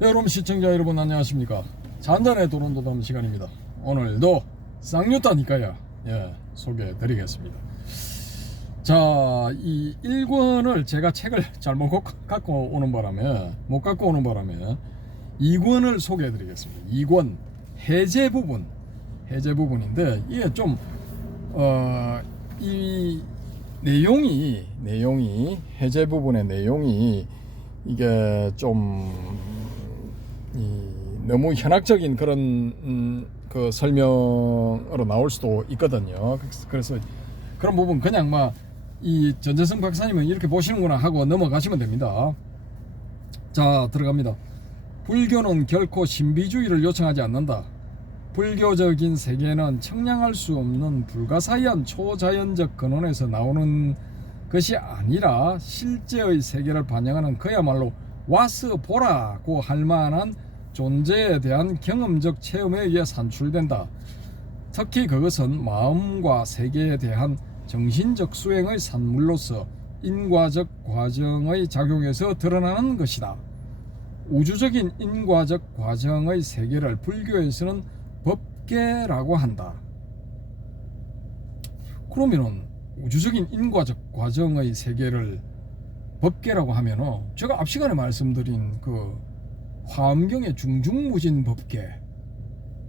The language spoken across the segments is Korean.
네, 여러분 시청자 여러분 안녕하십니까. 잔잔의 도론도담 시간입니다. 오늘도 쌍유타니까요, 소개해 드리겠습니다. 자, 이 1권을 제가 책을 잘못 갖고 오는 바람에 못 갖고 오는 바람에 2권을 소개해 드리겠습니다. 2권 해제 부분인데 이게 좀 이 내용이 해제 부분의 내용이 이게 좀 너무 현학적인 그런 그 설명으로 나올 수도 있거든요. 그래서 그런 부분 그냥 막 이 전재성 박사님은 이렇게 보시는구나 하고 넘어가시면 됩니다. 자, 들어갑니다. 불교는 결코 신비주의를 요청하지 않는다. 불교적인 세계는 청량할 수 없는 불가사의한 초자연적 근원에서 나오는 것이 아니라 실제의 세계를 반영하는 그야말로 와서 보라고 할 만한 존재에 대한 경험적 체험에 의해 산출된다. 특히 그것은 마음과 세계에 대한 정신적 수행의 산물로서 인과적 과정의 작용에서 드러나는 것이다. 우주적인 인과적 과정의 세계를 불교에서는 법계라고 한다. 그러면은 우주적인 인과적 과정의 세계를 법계라고 하면은 제가 앞 시간에 말씀드린 그 화엄경의 중중무진 법계,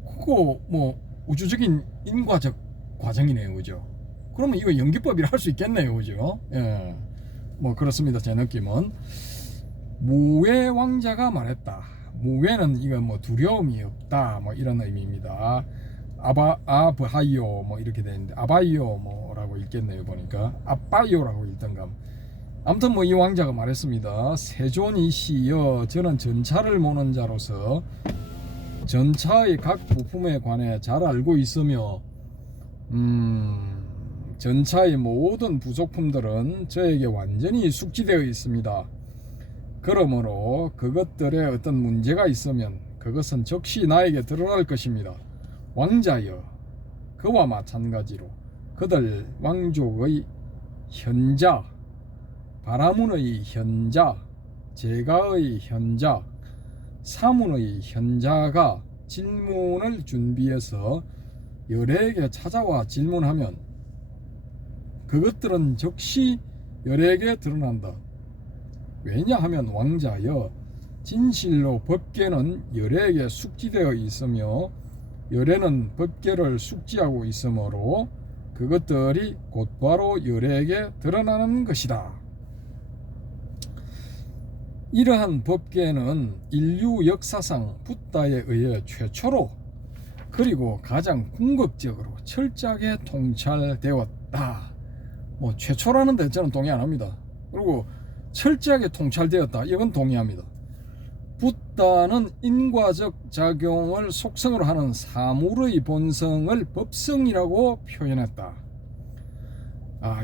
그거 뭐 우주적인 인과적 과정이네요, 그죠? 그러면 이거 연기법이라 할 수 있겠네요, 그죠? 예, 뭐 그렇습니다. 제 느낌은 무외 왕자가 말했다. 무외는 이거 뭐 두려움이 없다, 뭐 이런 의미입니다. 아바하이오 뭐 이렇게 되는데 아바이오 뭐라고 읽겠네요, 보니까 아빠이오라고 읽던가. 아무튼 뭐 이 왕자가 말했습니다. 세존이시여, 저는 전차를 모는 자로서 전차의 각 부품에 관해 잘 알고 있으며 전차의 모든 부속품들은 저에게 완전히 숙지되어 있습니다. 그러므로 그것들에 어떤 문제가 있으면 그것은 즉시 나에게 드러날 것입니다. 왕자여, 그와 마찬가지로 그들 왕족의 현자, 바라문의 현자, 제가의 현자, 사문의 현자가 질문을 준비해서 열에게 찾아와 질문하면 그것들은 즉시 열에게 드러난다. 왜냐하면 왕자여, 진실로 법계는 열에게 숙지되어 있으며 열에는 법계를 숙지하고 있으므로 그것들이 곧바로 열에게 드러나는 것이다. 이러한 법계는 인류 역사상 붓다에 의해 최초로 그리고 가장 궁극적으로 철저하게 통찰되었다. 뭐 최초라는데 저는 동의 안 합니다. 그리고 철저하게 통찰되었다, 이건 동의합니다. 붓다는 인과적 작용을 속성으로 하는 사물의 본성을 법성이라고 표현했다.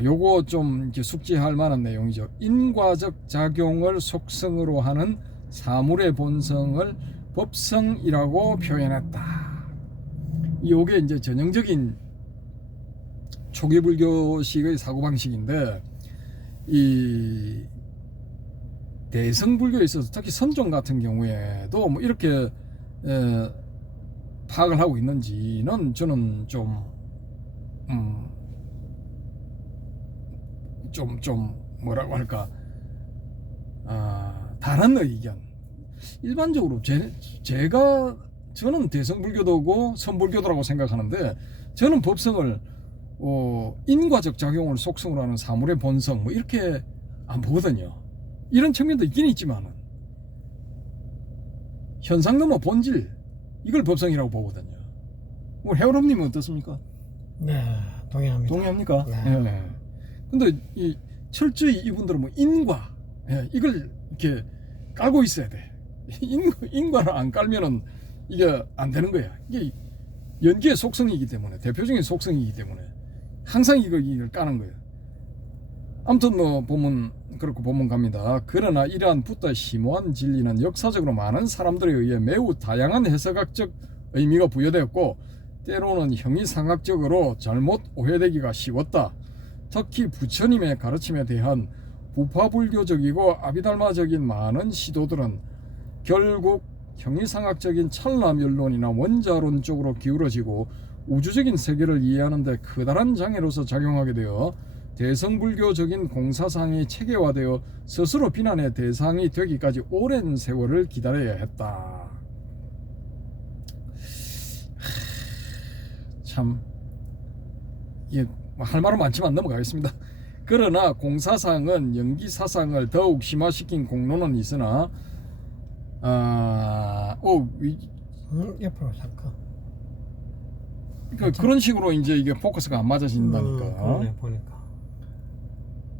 요거 좀 이렇게 숙지할 만한 내용이죠. 인과적 작용을 속성으로 하는 사물의 본성을 법성이라고 표현했다. 요게 이제 전형적인 초기 불교식의 사고방식인데, 이 대성불교에 있어서 특히 선종 같은 경우에도 뭐 이렇게 파악을 하고 있는지는 저는 좀 뭐라고 할까, 다른 의견. 일반적으로 저는 대성불교도고 선불교도라고 생각하는데, 저는 법성을 인과적 작용을 속성으로 하는 사물의 본성 뭐 이렇게 안 보거든요. 이런 측면도 있긴 있지만은 현상 넘어 본질, 이걸 법성이라고 보거든요. 해오름님은 어떻습니까? 네, 동의합니다. 동의합니까? 네. 예. 근데 이 철저히 이분들은 뭐 인과, 이걸 이렇게 깔고 있어야 돼. 인과를 안 깔면은 이게 안 되는 거야. 이게 연기의 속성이기 때문에, 대표적인 속성이기 때문에 항상 이걸 까는 거예요. 아무튼 뭐 본문 갑니다. 그러나 이러한 붓다의 심오한 진리는 역사적으로 많은 사람들에 의해 매우 다양한 해석학적 의미가 부여되었고 때로는 형이상학적으로 잘못 오해되기가 쉬웠다. 특히 부처님의 가르침에 대한 부파불교적이고 아비달마적인 많은 시도들은 결국 형이상학적인 찰나멸론이나 원자론 쪽으로 기울어지고 우주적인 세계를 이해하는 데 커다란 장애로서 작용하게 되어 대성불교적인 공사상이 체계화되어 스스로 비난의 대상이 되기까지 오랜 세월을 기다려야 했다. 참, 할 말은 많지만 넘어가겠습니다. 그러나 공사상은 연기사상을 더욱 심화시킨 공로는 있으나 옆으로 잠깐. 그런 식으로 이제 이게 포커스가 안 맞아진다니까. 그러네 보니까.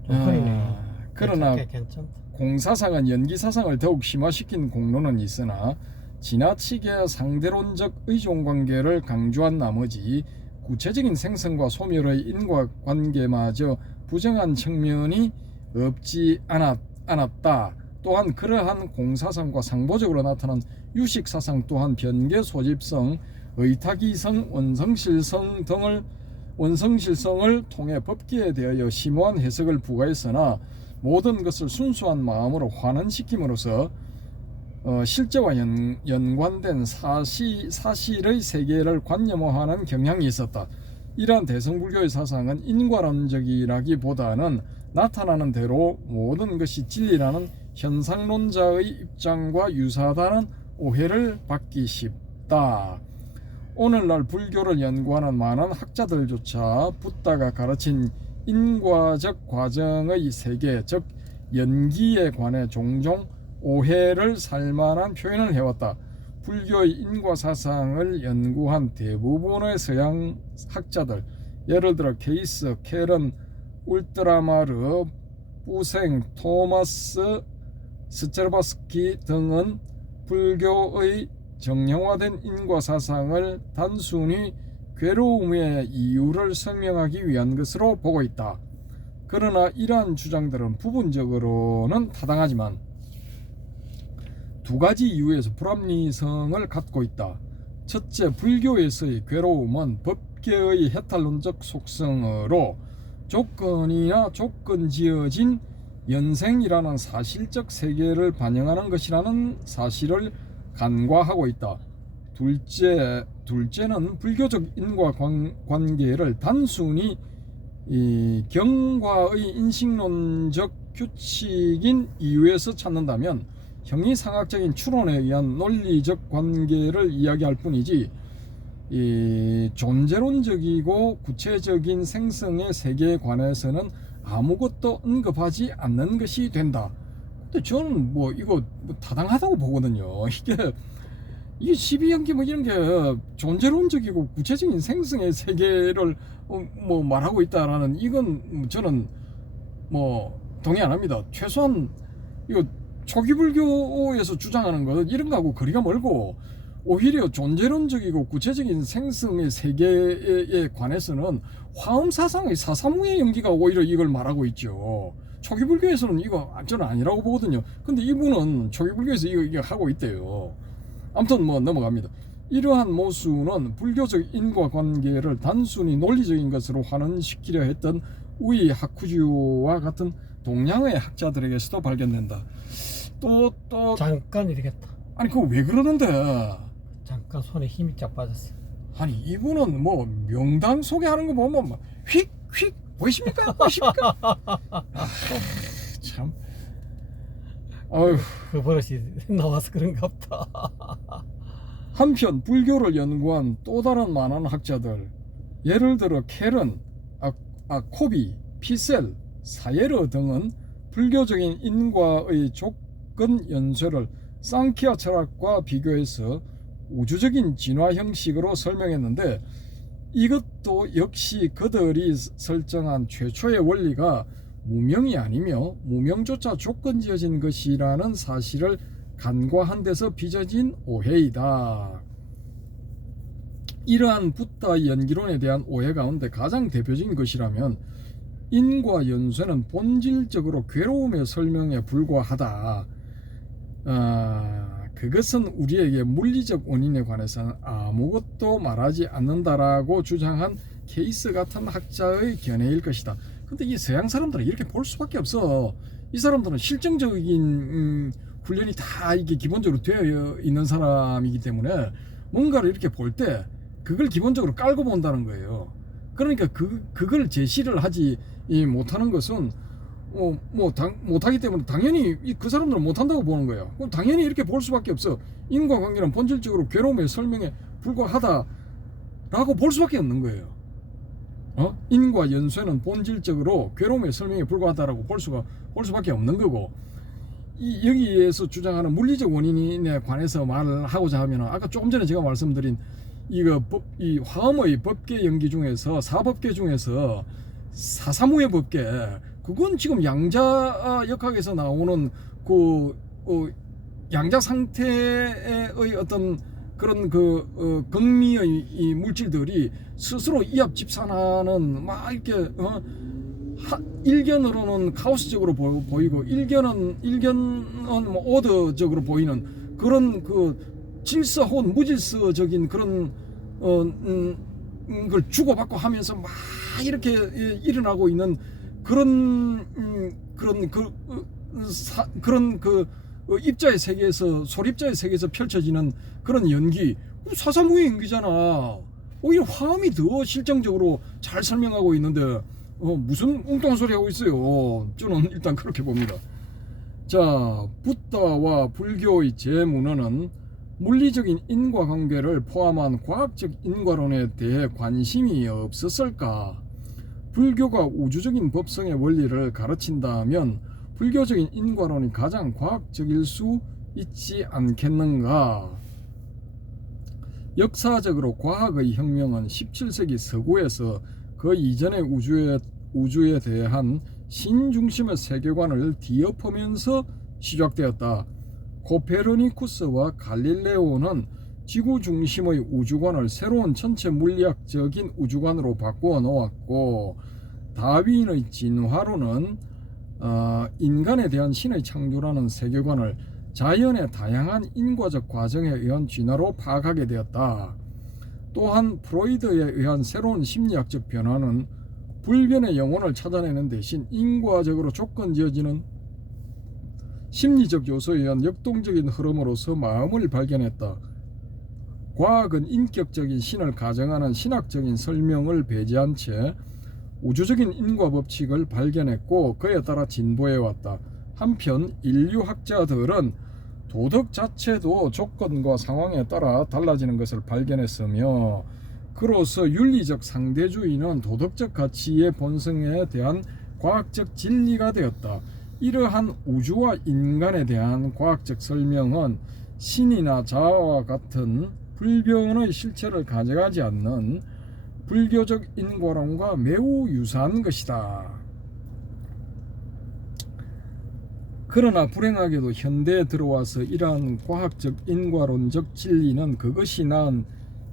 허리네. 그러나 괜찮다. 공사상은 연기사상을 더욱 심화시킨 공로는 있으나 지나치게 상대론적 의존관계를 강조한 나머지 구체적인 생성과 소멸의 인과관계마저 부정한 측면이 없지 않았다. 또한 그러한 공사상과 상보적으로 나타난 유식사상 또한 변개 소집성, 의타기성, 원성실성을 통해 법계에 대하여 심오한 해석을 부과했으나 모든 것을 순수한 마음으로 환원시킴으로써 실제와 연관된 사실의 세계를 관념화하는 경향이 있었다. 이러한 대성불교의 사상은 인과론적이라기보다는 나타나는 대로 모든 것이 진리라는 현상론자의 입장과 유사하다는 오해를 받기 쉽다. 오늘날 불교를 연구하는 많은 학자들조차 붓다가 가르친 인과적 과정의 세계, 즉 연기에 관해 종종 오해를 살만한 표현을 해왔다. 불교의 인과사상을 연구한 대부분의 서양 학자들, 예를 들어 케이스, 캐런, 울트라마르, 뿌생, 토마스 스체르바스키 등은 불교의 정형화된 인과사상을 단순히 괴로움의 이유를 설명하기 위한 것으로 보고 있다. 그러나 이러한 주장들은 부분적으로는 타당하지만 두 가지 이유에서 불합리성을 갖고 있다. 첫째, 불교에서의 괴로움은 법계의 해탈론적 속성으로 조건이나 조건지어진 연생이라는 사실적 세계를 반영하는 것이라는 사실을 간과하고 있다. 둘째는 불교적 인과관계를 단순히 경과의 인식론적 규칙인 이유에서 찾는다면 형이상학적인 추론에 의한 논리적 관계를 이야기할 뿐이지 존재론적이고 구체적인 생성의 세계에 관해서는 아무것도 언급하지 않는 것이 된다. 근데 저는 이거 타당하다고 보거든요. 이게 12연기 이런 게 존재론적이고 구체적인 생성의 세계를 말하고 있다라는 이건 저는 동의 안 합니다. 최소한 이거 초기불교에서 주장하는 것은 이런 거하고 거리가 멀고 오히려 존재론적이고 구체적인 생성의 세계에 관해서는 화엄사상의 사사무의 연기가 오히려 이걸 말하고 있죠. 초기불교에서는 이거 저는 아니라고 보거든요. 근데 이분은 초기불교에서 이거 하고 있대요. 아무튼 넘어갑니다. 이러한 모순은 불교적 인과관계를 단순히 논리적인 것으로 환원시키려 했던 우이 하쿠주와 같은 동양의 학자들에게서도 발견된다. 또 잠깐 이러겠다. 아니 그거 왜 그러는데? 잠깐 손에 힘이 쫙 빠졌어. 아니 이분은 명당 소개하는 거 보면 휙 보이십니까? 참. 아유. 그 버릇이 나와서 그런가 보다. 한편 불교를 연구한 또 다른 많은 학자들, 예를 들어 캐런, 코비, 피셀, 사예르 등은 불교적인 인과의 조건 연쇄를 상키아 철학과 비교해서 우주적인 진화 형식으로 설명했는데 이것도 역시 그들이 설정한 최초의 원리가 무명이 아니며 무명조차 조건지어진 것이라는 사실을 간과한 데서 빚어진 오해이다. 이러한 붓다 연기론에 대한 오해 가운데 가장 대표적인 것이라면 인과 연쇄는 본질적으로 괴로움의 설명에 불과하다. 그것은 우리에게 물리적 원인에 관해서는 아무것도 말하지 않는다라고 주장한 케이스 같은 학자의 견해일 것이다. 근데 이 서양 사람들은 이렇게 볼 수밖에 없어. 이 사람들은 실증적인 훈련이 다 이게 기본적으로 되어 있는 사람이기 때문에 뭔가를 이렇게 볼 때 그걸 기본적으로 깔고 본다는 거예요. 그러니까 그걸 제시를 하지 못하는 것은 못하기 때문에 당연히 그 사람들은 못한다고 보는 거예요. 그럼 당연히 이렇게 볼 수밖에 없어. 인과관계는 본질적으로 괴로움의 설명에 불과하다라고 볼 수밖에 없는 거예요. 인과 연쇄는 본질적으로 괴로움의 설명에 불과하다라고 볼 수밖에 없는 거고, 여기에서 주장하는 물리적 원인에 관해서 말을 하고자 하면, 아까 조금 전에 제가 말씀드린 이 화엄의 법계 연기 중에서 사법계 중에서 사사무의 법계, 그건 지금 양자 역학에서 나오는 양자 상태의 어떤 그런 극미의 이 물질들이 스스로 이합 집산하는 막 이렇게 일견으로는 카오스적으로 보이고 일견은 뭐 오더적으로 보이는 그런 질서 혹은 무질서적인 그런 걸 주고받고 하면서 막 이렇게 일어나고 있는 그런 입자의 세계에서 소립자의 세계에서 펼쳐지는 그런 연기, 사사무의 연기잖아. 오히려 화음이 더 실정적으로 잘 설명하고 있는데 무슨 엉뚱한 소리 하고 있어요. 저는 일단 그렇게 봅니다. 자, 붓다와 불교의 제문화는 물리적인 인과관계를 포함한 과학적 인과론에 대해 관심이 없었을까? 불교가 우주적인 법성의 원리를 가르친다면 불교적인 인과론이 가장 과학적일 수 있지 않겠는가? 역사적으로 과학의 혁명은 17세기 서구에서 그 이전의 우주에 대한 신중심의 세계관을 뒤엎으면서 시작되었다. 코페르니쿠스와 갈릴레오는 지구 중심의 우주관을 새로운 전체 물리학적인 우주관으로 바꾸어 놓았고, 다윈의 진화론은 인간에 대한 신의 창조라는 세계관을 자연의 다양한 인과적 과정에 의한 진화로 파악하게 되었다. 또한 프로이드에 의한 새로운 심리학적 변화는 불변의 영혼을 찾아내는 대신 인과적으로 조건지어지는 심리적 요소에 의한 역동적인 흐름으로서 마음을 발견했다. 과학은 인격적인 신을 가정하는 신학적인 설명을 배제한 채 우주적인 인과 법칙을 발견했고 그에 따라 진보해왔다. 한편 인류학자들은 도덕 자체도 조건과 상황에 따라 달라지는 것을 발견했으며, 그로서 윤리적 상대주의는 도덕적 가치의 본성에 대한 과학적 진리가 되었다. 이러한 우주와 인간에 대한 과학적 설명은 신이나 자아와 같은 불변의 실체를 가져가지 않는 불교적 인과론과 매우 유사한 것이다. 그러나 불행하게도 현대에 들어와서 이러한 과학적 인과론적 진리는 그것이 낳은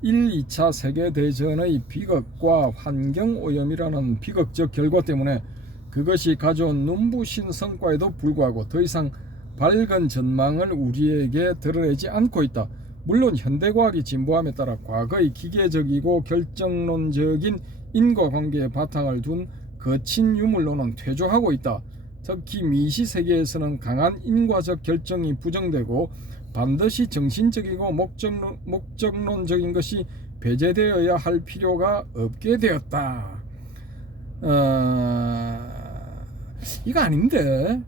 1, 2차 세계대전의 비극과 환경오염이라는 비극적 결과 때문에 그것이 가져온 눈부신 성과에도 불구하고 더 이상 밝은 전망을 우리에게 드러내지 않고 있다. 물론 현대과학이 진보함에 따라 과거의 기계적이고 결정론적인 인과관계의 바탕을 둔 거친 유물론은 퇴조하고 있다. 특히 미시세계에서는 강한 인과적 결정이 부정되고 반드시 정신적이고 목적론적인 것이 배제되어야 할 필요가 없게 되었다. 이거 아닌데,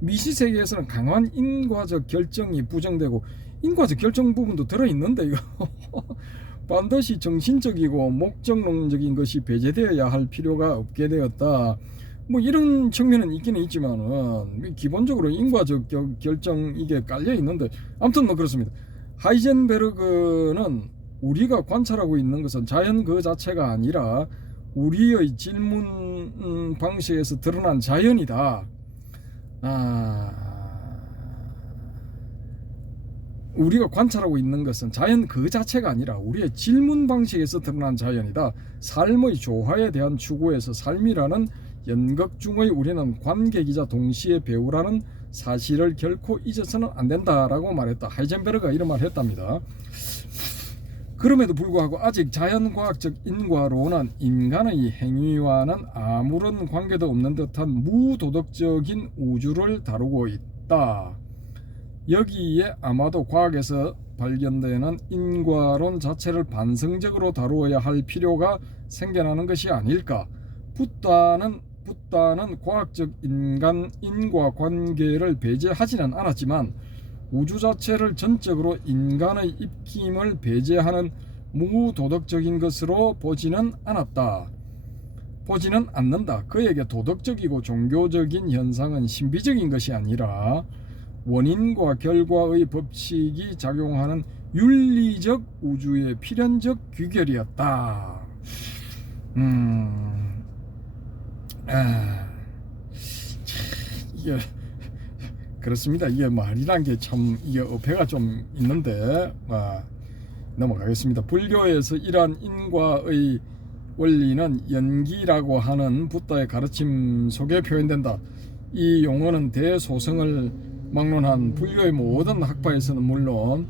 미시세계에서는 강한 인과적 결정이 부정되고, 인과적 결정 부분도 들어있는데 이거 반드시 정신적이고 목적론적인 것이 배제되어야 할 필요가 없게 되었다. 뭐 이런 측면은 있기는 있지만은 기본적으로 인과적 결정 이게 깔려 있는데, 아무튼 뭐 그렇습니다. 하이젠베르그는 우리가 관찰하고 있는 것은 자연 그 자체가 아니라 우리의 질문 방식에서 드러난 자연이다. 우리가 관찰하고 있는 것은 자연 그 자체가 아니라 우리의 질문 방식에서 드러난 자연이다. 삶의 조화에 대한 추구에서 삶이라는 연극 중의 우리는 관객이자 동시에 배우라는 사실을 결코 잊어서는 안 된다라고 말했다. 하이젠베르그가 이런 말을 했답니다. 그럼에도 불구하고 아직 자연과학적 인과론은 인간의 행위와는 아무런 관계도 없는 듯한 무도덕적인 우주를 다루고 있다. 여기에 아마도 과학에서 발견되는 인과론 자체를 반성적으로 다루어야 할 필요가 생겨나는 것이 아닐까. 붓다는 과학적 인과 관계를 배제하지는 않았지만 우주 자체를 전적으로 인간의 입김을 배제하는 무도덕적인 것으로 보지는 않는다. 그에게 도덕적이고 종교적인 현상은 신비적인 것이 아니라 원인과 결과의 법칙이 작용하는 윤리적 우주의 필연적 규결이었다. 이게 그렇습니다. 이게 말이란 게 참 이게 어폐가 좀 있는데 넘어가겠습니다. 불교에서 이러한 인과의 원리는 연기라고 하는 붓다의 가르침 속에 표현된다. 이 용어는 대소성을 막론한 불교의 모든 학파에서는 물론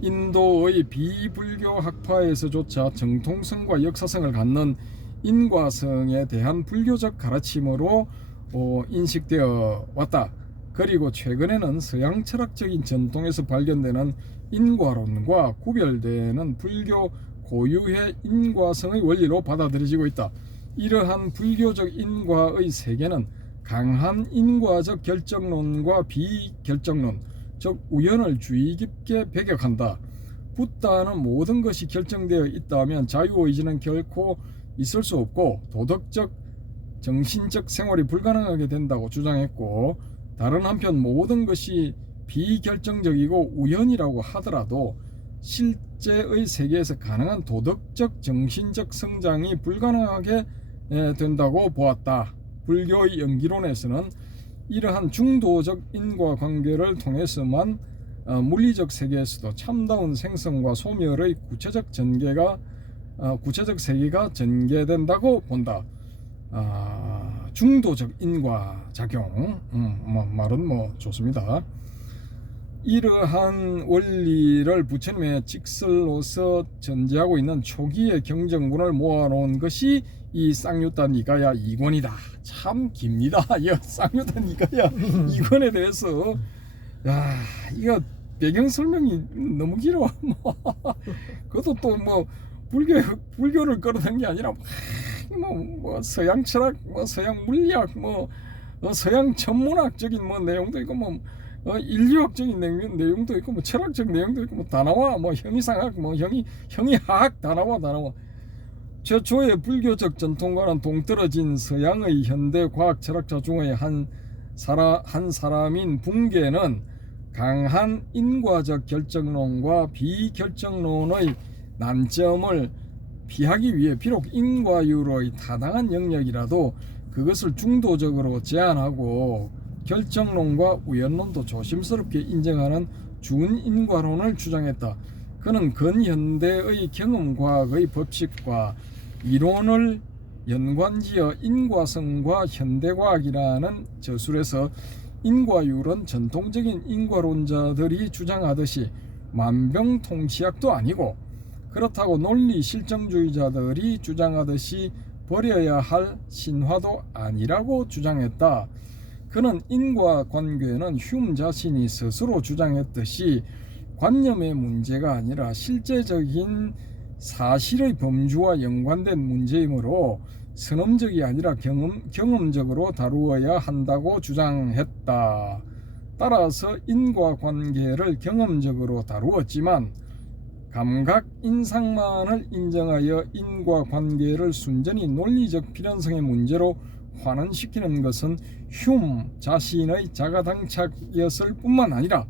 인도의 비불교 학파에서조차 정통성과 역사성을 갖는 인과성에 대한 불교적 가르침으로 인식되어 왔다. 그리고 최근에는 서양 철학적인 전통에서 발견되는 인과론과 구별되는 불교 고유의 인과성의 원리로 받아들여지고 있다. 이러한 불교적 인과의 세계는 강한 인과적 결정론과 비결정론, 즉 우연을 주의 깊게 배격한다. 붓다는 모든 것이 결정되어 있다면 자유의지는 결코 있을 수 없고 도덕적, 정신적 생활이 불가능하게 된다고 주장했고, 다른 한편 모든 것이 비결정적이고 우연이라고 하더라도 실제의 세계에서 가능한 도덕적, 정신적 성장이 불가능하게 된다고 보았다. 불교의 연기론에서는 이러한 중도적 인과관계를 통해서만 물리적 세계에서도 참다운 생성과 소멸의 구체적 세계가 전개된다고 본다. 중도적 인과작용, 말은 좋습니다. 이러한 원리를 부처님의 직설로서 전제하고 있는 초기의 경전군을 모아놓은 것이 이 쌍유타 니가야 2권이다. 참 깁니다. 이 쌍유타 니가야 2권에 대해서 이거 배경 설명이 너무 길어. 그것도 또 불교를 끌어든 게 아니라 서양 철학, 서양 물리학, 서양 천문학적인 내용도 있고, 인류학적인 내용도 있고, 철학적 내용도 있고, 다 나와. 형이상학, 형이학 다 나와. 최초의 불교적 전통과는 동떨어진 서양의 현대 과학 철학자 중의 한 사람인 붕괴는 강한 인과적 결정론과 비결정론의 난점을 피하기 위해 비록 인과율의 타당한 영역이라도 그것을 중도적으로 제한하고 결정론과 우연론도 조심스럽게 인정하는 준인과론을 주장했다. 그는 근현대의 경험과학의 법칙과 이론을 연관지어 인과성과 현대과학이라는 저술에서 인과율은 전통적인 인과론자들이 주장하듯이 만병통치약도 아니고 그렇다고 논리 실정주의자들이 주장하듯이 버려야 할 신화도 아니라고 주장했다. 그는 인과관계는 휴մ 자신이 스스로 주장했듯이 관념의 문제가 아니라 실제적인 사실의 범주와 연관된 문제이므로 선험적이 아니라 경험적으로 다루어야 한다고 주장했다. 따라서 인과관계를 경험적으로 다루었지만 감각 인상만을 인정하여 인과관계를 순전히 논리적 필연성의 문제로 환원시키는 것은 휴м 자신의 자가당착이었을 뿐만 아니라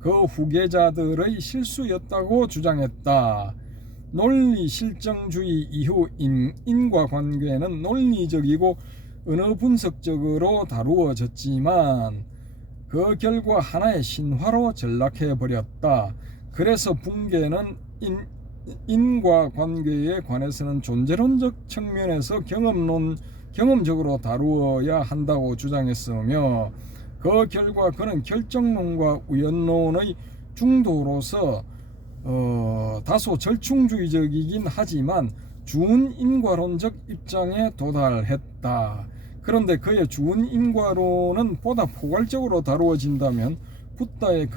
그 후계자들의 실수였다고 주장했다. 논리 실정주의 이후 인과관계는 논리적이고 언어 분석적으로 다루어졌지만 그 결과 하나의 신화로 전락해버렸다. 그래서 붕괴는 인과관계에 관해서는 존재론적 측면에서 경험적으로 다루어야 한다고 주장했으며 그 결과 그는 결정론과 우연론의 중도로서 다소 절충주의적이긴 하지만 주운인과론적 입장에 도달했다. 그런데 그의 주운인과론은 보다 포괄적으로 다루어진다면 붓다의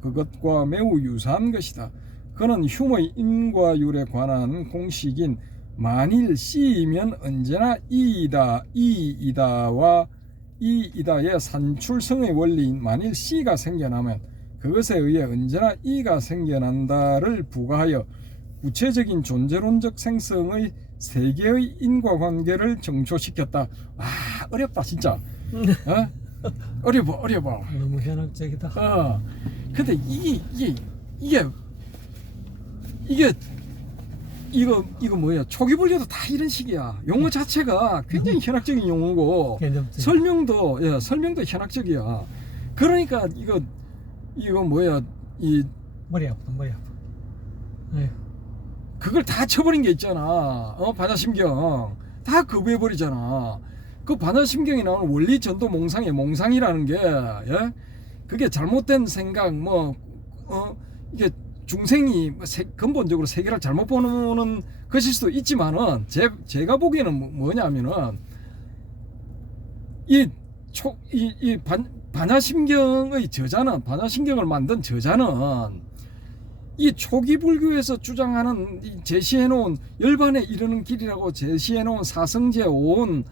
그것과 매우 유사한 것이다. 그는 휴머의 인과율에 관한 공식인 만일 C이면 언제나 E이다와 E이다의 산출성의 원리인 만일 C가 생겨나면 그것에 의해 언제나 E가 생겨난다를 부가하여 구체적인 존재론적 생성의 세 개의 인과관계를 정초시켰다. 아, 어렵다 진짜. 어려워. 너무 현학적이다. 근데 이거 뭐야? 초기불교도 다 이런 식이야. 용어 자체가 굉장히 현학적인 용어고 개념적. 설명도 현학적이야. 그러니까 이거 뭐야? 이 머리 아프다, 머리 아파. 아유, 그걸 다 쳐버린 게 있잖아. 반야심경 다 거부해버리잖아. 그 반야심경에 나오는 원리 전도 몽상의 몽상이라는 게, 예? 그게 잘못된 생각, 이게 중생이 근본적으로 세계를 잘못 보는 것일 수도 있지만은, 제가 보기에는 뭐냐면은, 반야심경의 저자는, 반야심경을 만든 저자는, 이 초기 불교에서 주장하는 제시해놓은 열반에 이르는 길이라고 제시해놓은 사성제 5온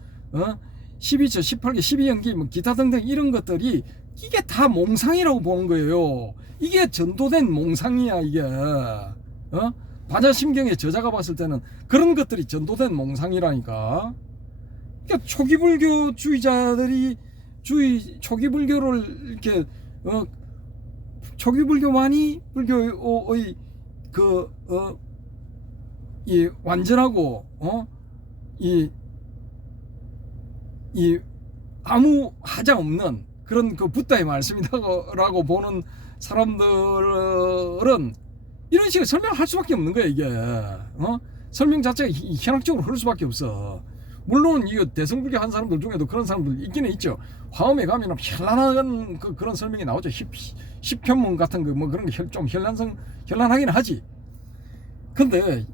12조 18개 12연기 뭐 기타 등등 이런 것들이 이게 다 몽상이라고 보는 거예요. 이게 전도된 몽상이야 이게. 반야심경의 저자가 봤을 때는 그런 것들이 전도된 몽상이라니까. 그러니까 초기 불교주의자들이 초기 불교를 이렇게 초기 불교만이 불교의 이 완전하고 이 아무 하자 없는 그런 그 붓다의 말씀이라고 보는 사람들은 이런 식으로 설명할 수밖에 없는 거야 이게. 설명 자체가 현학적으로 흐를 수밖에 없어. 물론 이거 대성불교 한 사람들 중에도 그런 사람들 있기는 있죠. 화엄에 가면 현란한 그런 설명이 나오죠. 십편문 같은 거 뭐 그런 게 좀 현란하긴 하지. 근데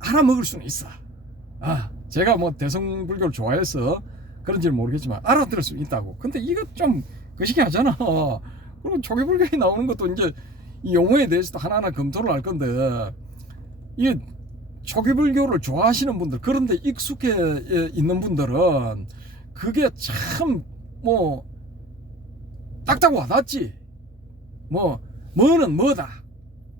알아먹을 수는 있어. 제가 뭐 대성불교를 좋아해서 그런지는 모르겠지만 알아들을 수 있다고. 근데 이거 좀 거시기하잖아. 그리고 초기불교에 나오는 것도 이제 이 용어에 대해서도 하나하나 검토를 할 건데, 이게 초기불교를 좋아하시는 분들, 그런데 익숙해 있는 분들은 그게 참 뭐 딱딱 와닿지. 뭐는 뭐다,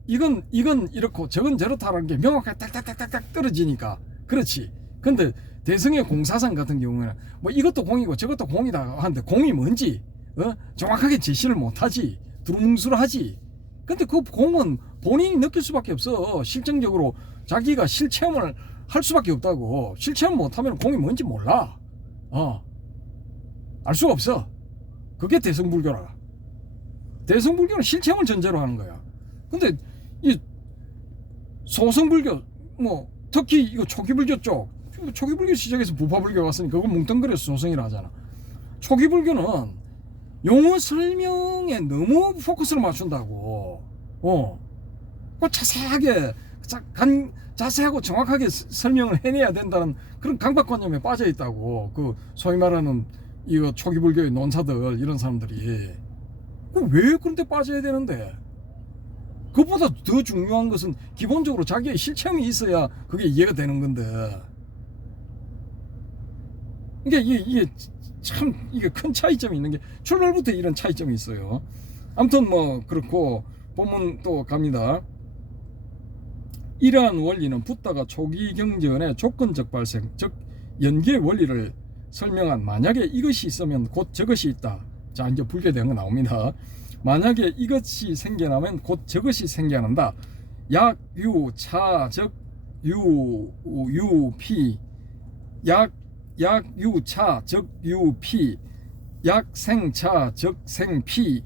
이건 이렇고 저건 저렇다라는 게 명확하게 딱딱딱딱 떨어지니까 그렇지. 근데 대성의 공사상 같은 경우에는 뭐 이것도 공이고 저것도 공이다 하는데 공이 뭔지 정확하게 제시를 못하지. 두루뭉술하지. 근데 그 공은 본인이 느낄 수밖에 없어. 실증적으로 자기가 실체험을 할 수밖에 없다고. 실체험 못하면 공이 뭔지 몰라. 알 수가 없어. 그게 대성불교라. 대성불교는 실체험을 전제로 하는 거야. 근데 이 소성불교, 뭐 특히 이거 초기불교 쪽, 초기불교 시작해서 부파불교 갔으니까 그걸 뭉뚱그려서 소성이라 하잖아. 초기불교는 용어 설명에 너무 포커스를 맞춘다고. 그 자세하고 정확하게 설명을 해내야 된다는 그런 강박관념에 빠져 있다고. 그 소위 말하는 이거 초기불교의 논사들, 이런 사람들이. 왜 그런데 빠져야 되는데? 그보다 더 중요한 것은 기본적으로 자기의 실체험이 있어야 그게 이해가 되는 건데. 이게 참 이게 큰 차이점이 있는 게 출발부터 이런 차이점이 있어요. 아무튼 뭐 그렇고 본문 또 갑니다. 이러한 원리는 붓다가 초기 경전의 조건적 발생, 즉 연계의 원리를 설명한 만약에 이것이 있으면 곧 저것이 있다. 자, 이제 불교에 대한 거 나옵니다. 만약에 이것이 생겨나면 곧 저것이 생겨난다. 약, 유, 차, 적, 유, 피. 약, 유, 차, 적, 유, 피. 약, 생, 차, 적, 생, 피의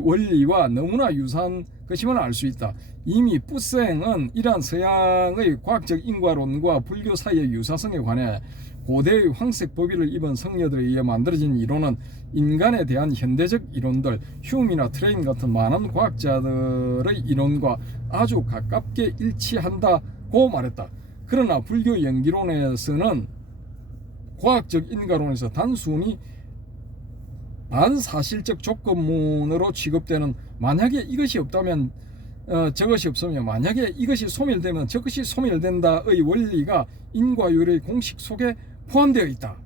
원리와 너무나 유사한 것임을 알 수 있다. 이미 붓생은 이러한 서양의 과학적 인과론과 불교 사이의 유사성에 관해 고대의 황색 법의를 입은 성녀들에 의해 만들어진 이론은 인간에 대한 현대적 이론들, 휴미나 트레인 같은 많은 과학자들의 이론과 아주 가깝게 일치한다고 말했다. 그러나 불교 연기론에서는 과학적 인과론에서 단순히 반사실적 조건문으로 취급되는 만약에 이것이 없다면 저것이 없으면 만약에 이것이 소멸되면 저것이 소멸된다의 원리가 인과율의 공식 속에 포함되어 있다.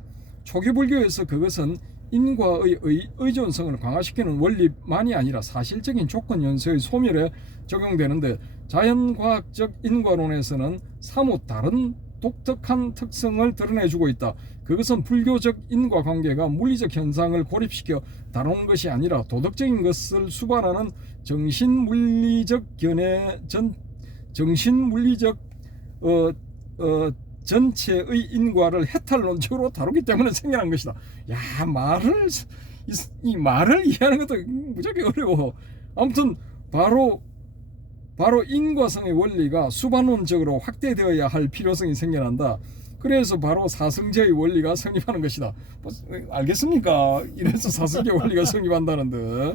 초기 불교에서 그것은 인과의 의존성을 강화시키는 원리만이 아니라 사실적인 조건 연서의 소멸에 적용되는데 자연과학적 인과론에서는 사뭇 다른 독특한 특성을 드러내주고 있다. 그것은 불교적 인과관계가 물리적 현상을 고립시켜 다루는 것이 아니라 도덕적인 것을 수반하는 정신물리적 전체의 인과를 해탈론적으로 다루기 때문에 생겨난 것이다. 야, 이 말을 이해하는 것도 무지하게 어려워. 아무튼 바로 인과성의 원리가 수반론적으로 확대되어야 할 필요성이 생겨난다. 그래서 바로 사성제의 원리가 성립하는 것이다. 뭐, 알겠습니까? 이래서 사성제 원리가 성립한다는데.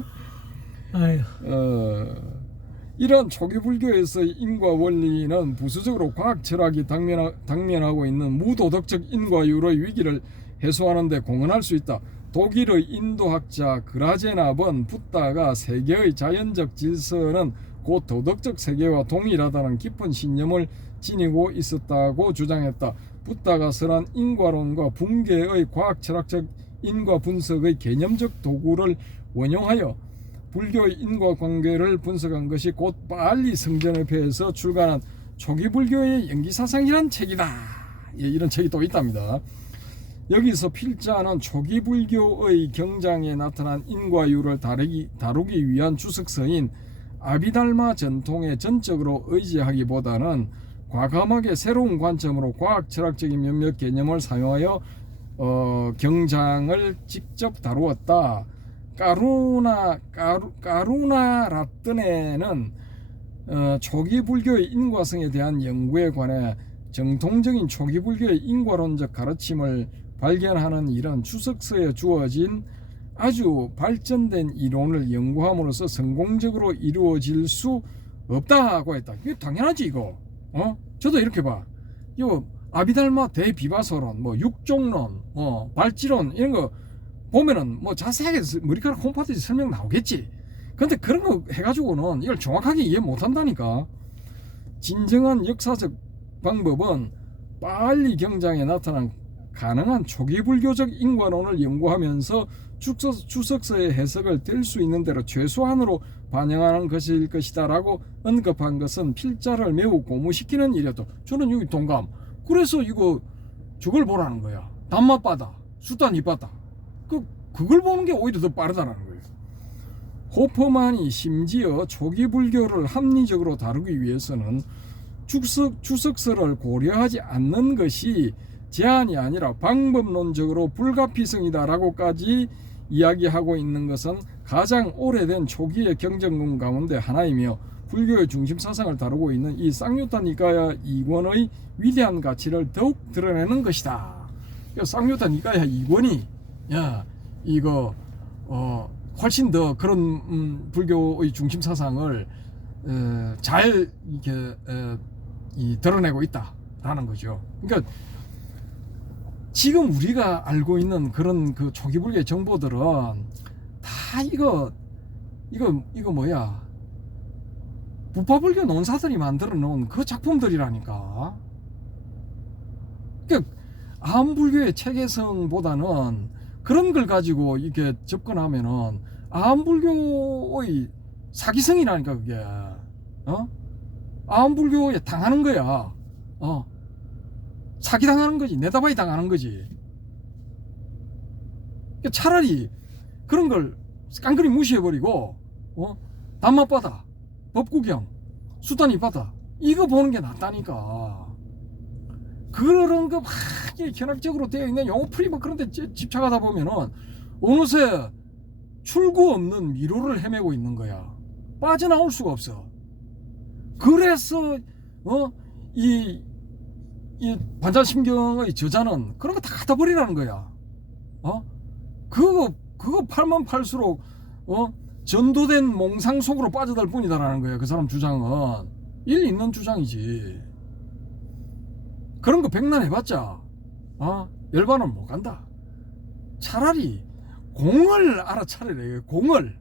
이러한 초기 불교에서의 인과 원리는 부수적으로 과학 철학이 당면하고 있는 무도덕적 인과율의 위기를 해소하는 데 공헌할 수 있다. 독일의 인도학자 그라제나번 붓다가 세계의 자연적 질서는 곧 도덕적 세계와 동일하다는 깊은 신념을 지니고 있었다고 주장했다. 붓다가 설한 인과론과 붕괴의 과학철학적 인과 분석의 개념적 도구를 원용하여 불교의 인과관계를 분석한 것이 곧 빨리 성전협회에서 출간한 초기 불교의 연기사상이란 책이다. 예, 이런 책이 또 있답니다. 여기서 필자는 초기 불교의 경장에 나타난 인과율을 다루기 위한 주석서인 아비달마 전통에 전적으로 의지하기보다는 과감하게 새로운 관점으로 과학철학적인 몇몇 개념을 사용하여 경장을 직접 다루었다. 까루나 라뜨네는 초기 불교의 인과성에 대한 연구에 관해 정통적인 초기 불교의 인과론적 가르침을 발견하는 이런 주석서에 주어진 아주 발전된 이론을 연구함으로써 성공적으로 이루어질 수 없다고 했다. 이게 당연하지 이거. 저도 이렇게 봐. 이거 아비달마 대비바서론, 뭐 육종론, 뭐 발지론 이런 거 보면은 뭐 자세하게 머리카락 홈파트지 설명 나오겠지. 근데 그런 거 해가지고는 이걸 정확하게 이해 못한다니까. 진정한 역사적 방법은 빨리 경장에 나타난 가능한 초기 불교적 인과론을 연구하면서 주석서의 해석을 될 수 있는 대로 최소한으로 반영하는 것일 것이다 라고 언급한 것은 필자를 매우 고무시키는 일이었다. 저는 여기 동감. 그래서 이거 저걸 보라는 거야. 단맛바다, 수단 이바다. 그걸 보는 게 오히려 더 빠르다라는 거예요. 호퍼만이 심지어 초기 불교를 합리적으로 다루기 위해서는 주석서를 고려하지 않는 것이 제한이 아니라 방법론적으로 불가피성이다라고까지 이야기하고 있는 것은 가장 오래된 초기의 경전문 가운데 하나이며 불교의 중심 사상을 다루고 있는 이 쌍유타 니까야 이권의 위대한 가치를 더욱 드러내는 것이다. 쌍유타 니까야 이권이 이거 훨씬 더 그런 불교의 중심 사상을 잘 이렇게 드러내고 있다라는 거죠. 그러니까 지금 우리가 알고 있는 그런 그 초기 불교의 정보들은 다 이거 뭐야? 부파불교 논사들이 만들어 놓은 그 작품들이라니까. 그러니까 아함불교의 체계성보다는 그런 걸 가지고 이렇게 접근하면은 아함불교의 사기성이라니까 그게. 아함불교에 당하는 거야. 사기당하는 거지. 내다바이 당하는 거지. 그러니까 차라리 그런 걸 깡그리 무시해버리고 단맛바다, 법구경, 수단이바다 이거 보는 게 낫다니까. 그런 거 막 현학적으로 되어 있는 용어풀이 막 그런 데 집착하다 보면은 어느새 출구 없는 미로를 헤매고 있는 거야. 빠져나올 수가 없어. 그래서 이 반자심경의 저자는 그런 거 다 갖다 버리라는 거야. 그거 그거 팔면 팔수록 전도된 몽상 속으로 빠져들 뿐이다라는 거예요. 그 사람 주장은 일리 있는 주장이지. 그런 거 백날 해봤자 열반은 못 간다. 차라리 공을 알아차리래. 공을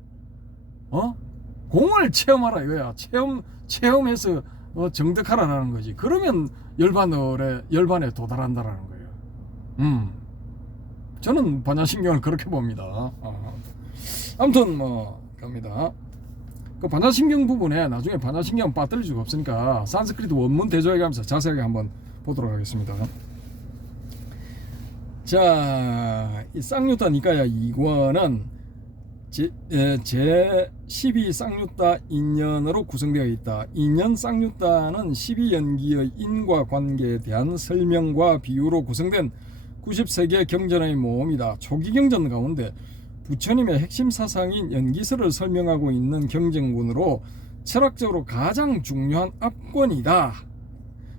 체험하라 이거야. 체험해서 정득하라는 거지. 그러면 열반에 도달한다라는 거예요. 저는 반야신경을 그렇게 봅니다. 아무튼 갑니다. 그 반야신경 부분에 나중에 반야신경 빠뜨릴 수가 없으니까 산스크리트 원문 대조해 가면서 자세하게 한번 보도록 하겠습니다. 자, 이 쌍유타 니까야 2권은 제12 쌍유타 인연으로 구성되어 있다. 인연 쌍유타는 12연기의 인과 관계에 대한 설명과 비유로 구성된 93개 경전의 모음이다. 초기 경전 가운데 부처님의 핵심 사상인 연기설을 설명하고 있는 경전군으로 철학적으로 가장 중요한 압권이다.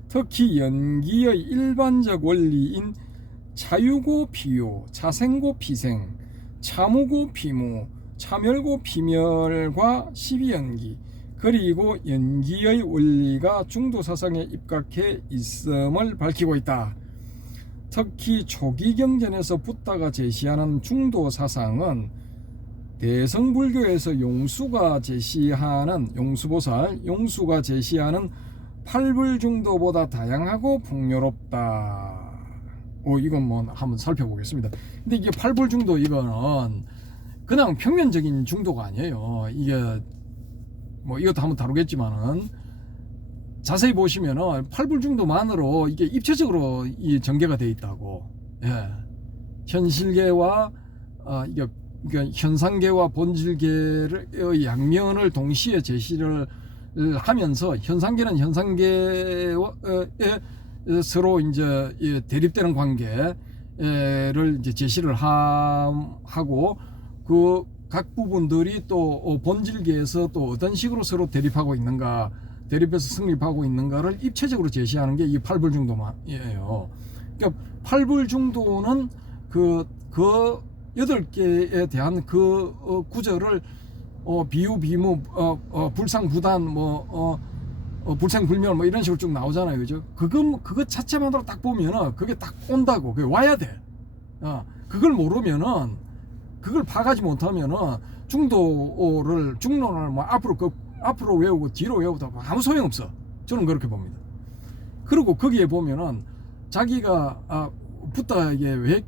특히 연기의 일반적 원리인 차유고 비유, 차생고 피생, 차무고 피무, 차멸고 피멸과 12연기, 그리고 연기의 원리가 중도사상에 입각해 있음을 밝히고 있다. 특히 초기 경전에서 붓다가 제시하는 중도사상은 대성불교에서 용수가 제시하는 팔불중도보다 다양하고 풍요롭다. 이건 한번 살펴보겠습니다. 근데 이게 팔불중도 이거는 그냥 평면적인 중도가 아니에요. 이게 이것도 한번 다루겠지만은 자세히 보시면은 팔불중도만으로 이게 입체적으로 이 전개가 되어 있다고. 예. 현실계와 이게 그러니까 현상계와 본질계의 양면을 동시에 제시를 하면서 현상계는 현상계에 서로 이제 대립되는 관계를 이제 제시를 하고 그 각 부분들이 또 본질계에서 또 어떤 식으로 서로 대립해서 성립하고 있는가를 입체적으로 제시하는 게 이 팔불중도만이에요. 그러니까 팔불중도는 그 8개에 대한 그 구절을 비유, 비무, 불상, 부단, 불생, 불멸 이런 식으로 쭉 나오잖아요, 그죠? 그거 자체만으로 딱 보면은 그게 딱 온다고, 그게 와야 돼. 그걸 모르면은, 그걸 파가지 못하면은 중론을 앞으로 외우고 뒤로 외우고 아무 소용 없어. 저는 그렇게 봅니다. 그리고 거기에 보면은 자기가 붓다에게 왜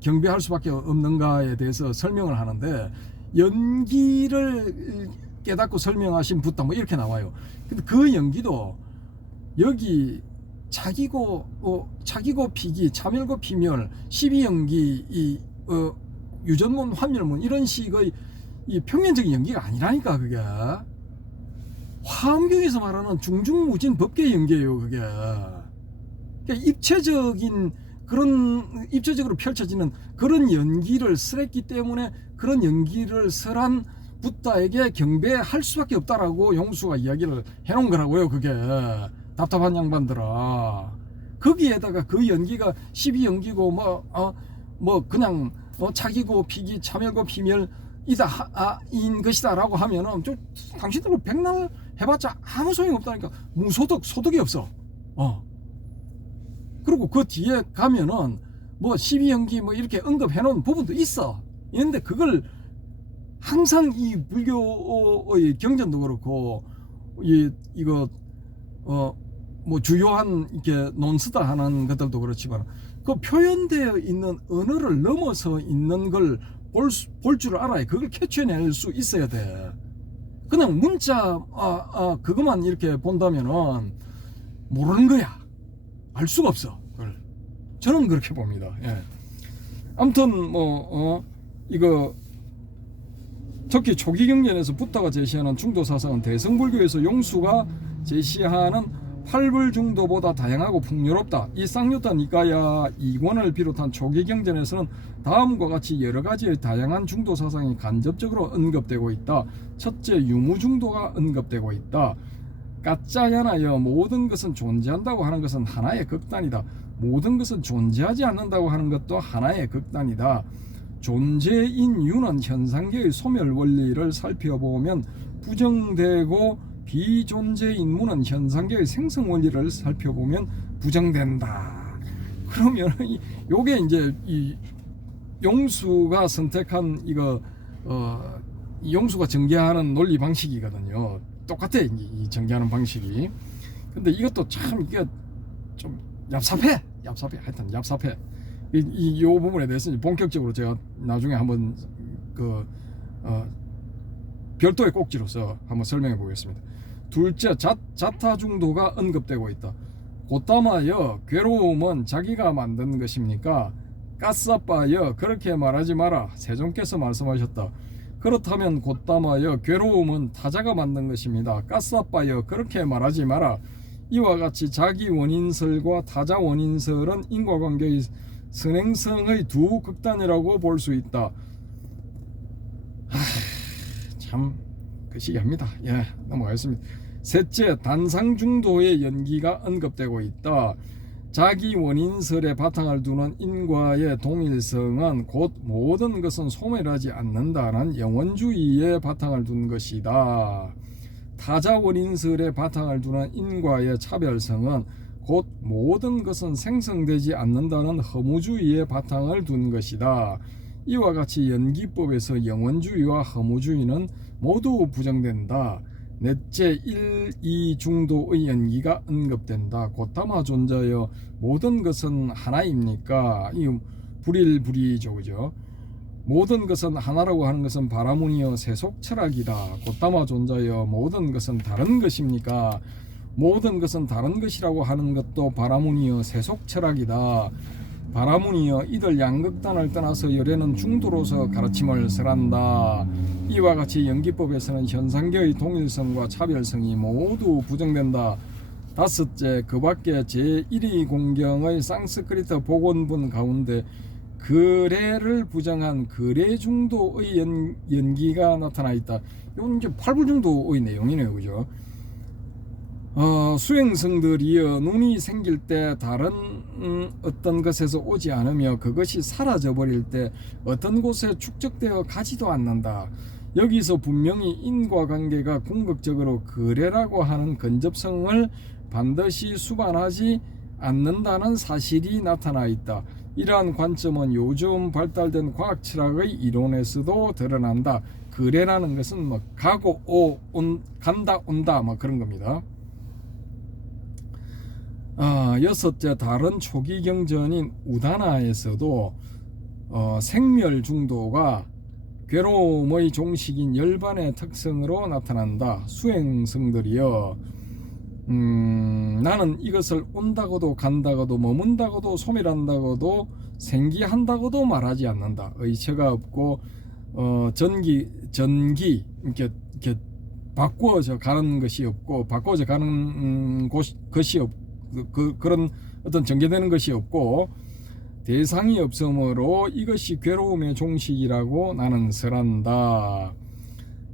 경배할 수밖에 없는가에 대해서 설명을 하는데 연기를 깨닫고 설명하신 붓다 이렇게 나와요. 근데 그 연기도 여기 자기고 피기, 차멸고 피멸, 12연기, 유전문, 환멸문 이런 식의 이 평면적인 연기가 아니라니까. 그게 화엄경에서 말하는 중중무진 법계 연기예요. 그게 그러니까 입체적으로 펼쳐지는 그런 연기를 설했기 때문에 그런 연기를 설한 붓다에게 경배할 수밖에 없다라고 용수가 이야기를 해놓은 거라고요. 그게 답답한 양반들아. 거기에다가 그 연기가 12연기고 그냥 차기고 피기, 차멸고 피멸이다 인 것이다 라고 하면은 좀 당신들 백날 해봤자 아무 소용 없다니까. 소득이 없어. 그리고 그 뒤에 가면은 12연기 이렇게 언급해 놓은 부분도 있어. 있는데 그걸 항상 이 불교의 경전도 그렇고 이거 주요한 이렇게 논스다 하는 것들도 그렇지만 그 표현되어 있는 언어를 넘어서 있는 걸 볼 줄 알아야 그걸 캐치해낼 수 있어야 돼. 그냥 문자 그것만 이렇게 본다면은 모르는 거야. 알 수가 없어. 그걸. 저는 그렇게 봅니다. 예. 아무튼 이거 특히 초기 경전에서 붓다가 제시하는 중도 사상은 대성불교에서 용수가 제시하는 팔불중도보다 다양하고 풍요롭다. 이 쌍유타 니까야 2권을 비롯한 초기 경전에서는 다음과 같이 여러 가지의 다양한 중도 사상이 간접적으로 언급되고 있다. 첫째, 유무중도가 언급되고 있다. 까짜야나여 모든 것은 존재한다고 하는 것은 하나의 극단이다. 모든 것은 존재하지 않는다고 하는 것도 하나의 극단이다. 존재인유는 현상계의 소멸 원리를 살펴보면 부정되고 비존재인무는 현상계의 생성 원리를 살펴보면 부정된다. 그러면 요게 이제 이 용수가 선택한 이거 이 용수가 전개하는 논리 방식이거든요. 똑같아 이 전개하는 방식이. 근데 이것도 참 이게 좀 얍삽해. 하여튼 얍삽해. 이 부분에 대해서 본격적으로 제가 나중에 한번 별도의 꼭지로서 한번 설명해 보겠습니다. 둘째, 자타 중도가 언급되고 있다. 고따마여, 괴로움은 자기가 만든 것입니까? 까싸빠여, 그렇게 말하지 마라. 세종께서 말씀하셨다. 그렇다면 고따마여, 괴로움은 타자가 만든 것입니다. 까싸빠여, 그렇게 말하지 마라. 이와 같이 자기 원인설과 타자 원인설은 인과관계의 선행성의 두 극단이라고 볼 수 있다. 참 거시기합니다. 예, 넘어가겠습니다. 셋째, 단상중도의 연기가 언급되고 있다. 자기 원인설에 바탕을 두는 인과의 동일성은 곧 모든 것은 소멸하지 않는다는 영원주의에 바탕을 둔 것이다. 타자 원인설에 바탕을 두는 인과의 차별성은 곧 모든 것은 생성되지 않는다는 허무주의에 바탕을 둔 것이다. 이와 같이 연기법에서 영원주의와 허무주의는 모두 부정된다. 넷째, 1, 2 중도의 연기가 언급된다. 고타마 존자여, 모든 것은 하나입니까? 이 불일불이죠, 그죠? 모든 것은 하나라고 하는 것은 바라문이여 세속철학이다. 고타마 존자여, 모든 것은 다른 것입니까? 모든 것은 다른 것이라고 하는 것도 바라문이여 세속철학이다. 바라문이여, 이들 양극단을 떠나서 열애는 중도로서 가르침을 설한다. 이와 같이 연기법에서는 현상계의 동일성과 차별성이 모두 부정된다. 다섯째, 그 밖에 제1위 공경의 상스크리트 복원본 가운데 거래를 부정한 거래 중도의 연기가 나타나 있다. 이건 이제 팔불 중도의 내용이네요, 그죠? 수행성들이여, 눈이 생길 때 다른 어떤 것에서 오지 않으며 그것이 사라져 버릴 때 어떤 곳에 축적되어 가지도 않는다. 여기서 분명히 인과관계가 궁극적으로 거래라고 하는 근접성을 반드시 수반하지 않는다는 사실이 나타나 있다. 이러한 관점은 요즘 발달된 과학철학의 이론에서도 드러난다. 거래라는 것은 뭐 가고 간다 온다 뭐 그런 겁니다. 여섯째, 다른 초기 경전인 우다나에서도 생멸 중도가 괴로움의 종식인 열반의 특성으로 나타난다. 수행성들이여, 나는 이것을 온다고도 간다고도 머문다고도 소멸한다고도 생기한다고도 말하지 않는다. 의처가 없고 전기 이렇게 바꾸어져 가는 것이 없고 바꾸어져 가는 것이 없고 그런 어떤 전개되는 것이 없고 대상이 없으므로 이것이 괴로움의 종식이라고 나는 설한다.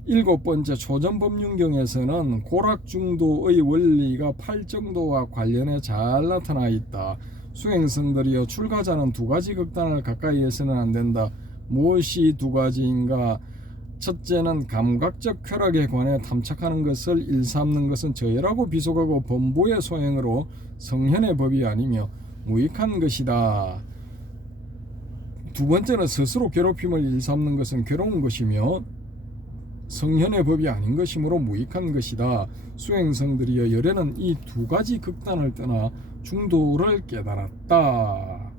일곱 번째, 초전법륜경에서는 고락중도의 원리가 팔정도와 관련해 잘 나타나 있다. 수행성들이여, 출가자는 두 가지 극단을 가까이 해서는 안 된다. 무엇이 두 가지인가? 첫째는 감각적 쾌락에 관해 탐착하는 것을 일삼는 것은 저열하고 비속하고 범부의 소행으로 성현의 법이 아니며 무익한 것이다. 두 번째는 스스로 괴롭힘을 일삼는 것은 괴로운 것이며 성현의 법이 아닌 것이므로 무익한 것이다. 수행성들이여, 열애는 이 두 가지 극단을 떠나 중도를 깨달았다.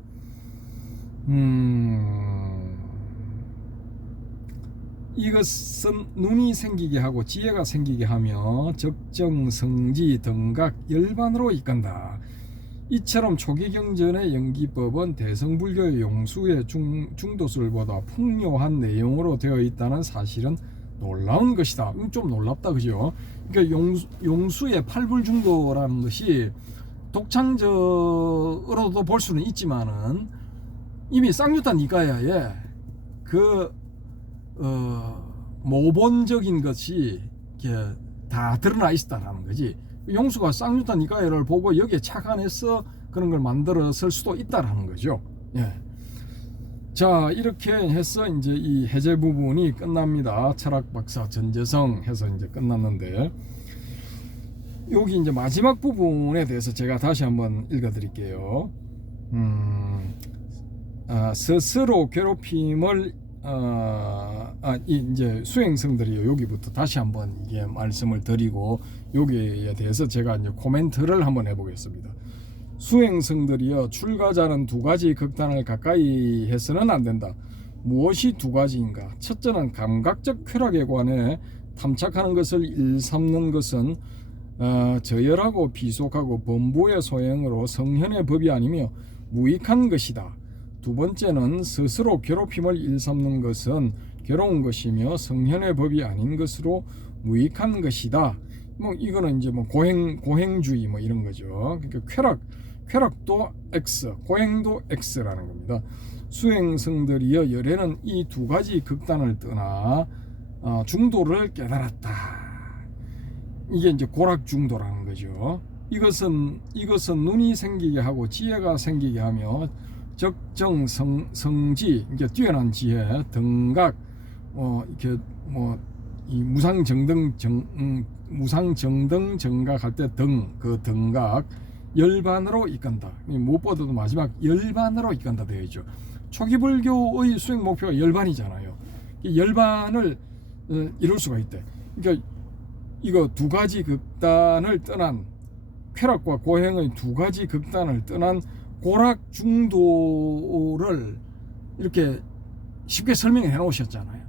이것은 눈이 생기게 하고 지혜가 생기게 하며 적정, 성지, 등각, 열반으로 이끈다. 이처럼 초기 경전의 연기법은 대성불교의 용수의 중도술보다 풍요한 내용으로 되어 있다는 사실은 놀라운 것이다. 좀 놀랍다, 그죠? 그러니까 용수의 팔불중도라는 것이 독창적으로도 볼 수는 있지만은 이미 쌍유타 니까야에 모본적인 것이 다 드러나 있다는 거지. 용수가 쌍유타 니까야를 보고 여기에 착안해서 그런 걸 만들었을 수도 있다라는 거죠. 예. 자, 이렇게 해서 이제 이 해제 부분이 끝납니다. 철학 박사 전재성 해서 이제 끝났는데, 여기 이제 마지막 부분에 대해서 제가 다시 한번 읽어드릴게요. 스스로 괴롭힘을 이제 수행성들이 여기부터 다시 한번 이게 말씀을 드리고, 여기에 대해서 제가 이제 코멘트를 한번 해보겠습니다. 수행성들이여, 출가자는 두 가지 극단을 가까이 해서는 안 된다. 무엇이 두 가지인가? 첫째는 감각적 쾌락에 관해 탐착하는 것을 일삼는 것은 저열하고 비속하고 범부의 소행으로 성현의 법이 아니며 무익한 것이다. 두 번째는 스스로 괴롭힘을 일삼는 것은 괴로운 것이며 성현의 법이 아닌 것으로 무익한 것이다. 뭐 이거는 이제 뭐 고행주의 뭐 이런 거죠. 그러니까 쾌락도 X, 고행도 X라는 겁니다. 수행성들이여, 열애는 이 두 가지 극단을 떠나 중도를 깨달았다. 이게 이제 고락 중도라는 거죠. 이것은 눈이 생기게 하고 지혜가 생기게 하며 적정 성지, 이게 뛰어난 지혜, 등각, 이렇게 이 무상정등 정각할 때 그 등각 열반으로 이끈다. 무엇보다도 마지막 열반으로 이끈다 되어 있죠. 초기 불교의 수행 목표가 열반이잖아요. 열반을 이룰 수가 있대. 그러니까 이거 두 가지 극단을 떠난, 쾌락과 고행의 두 가지 극단을 떠난 고락 중도를 이렇게 쉽게 설명해 놓으셨잖아요.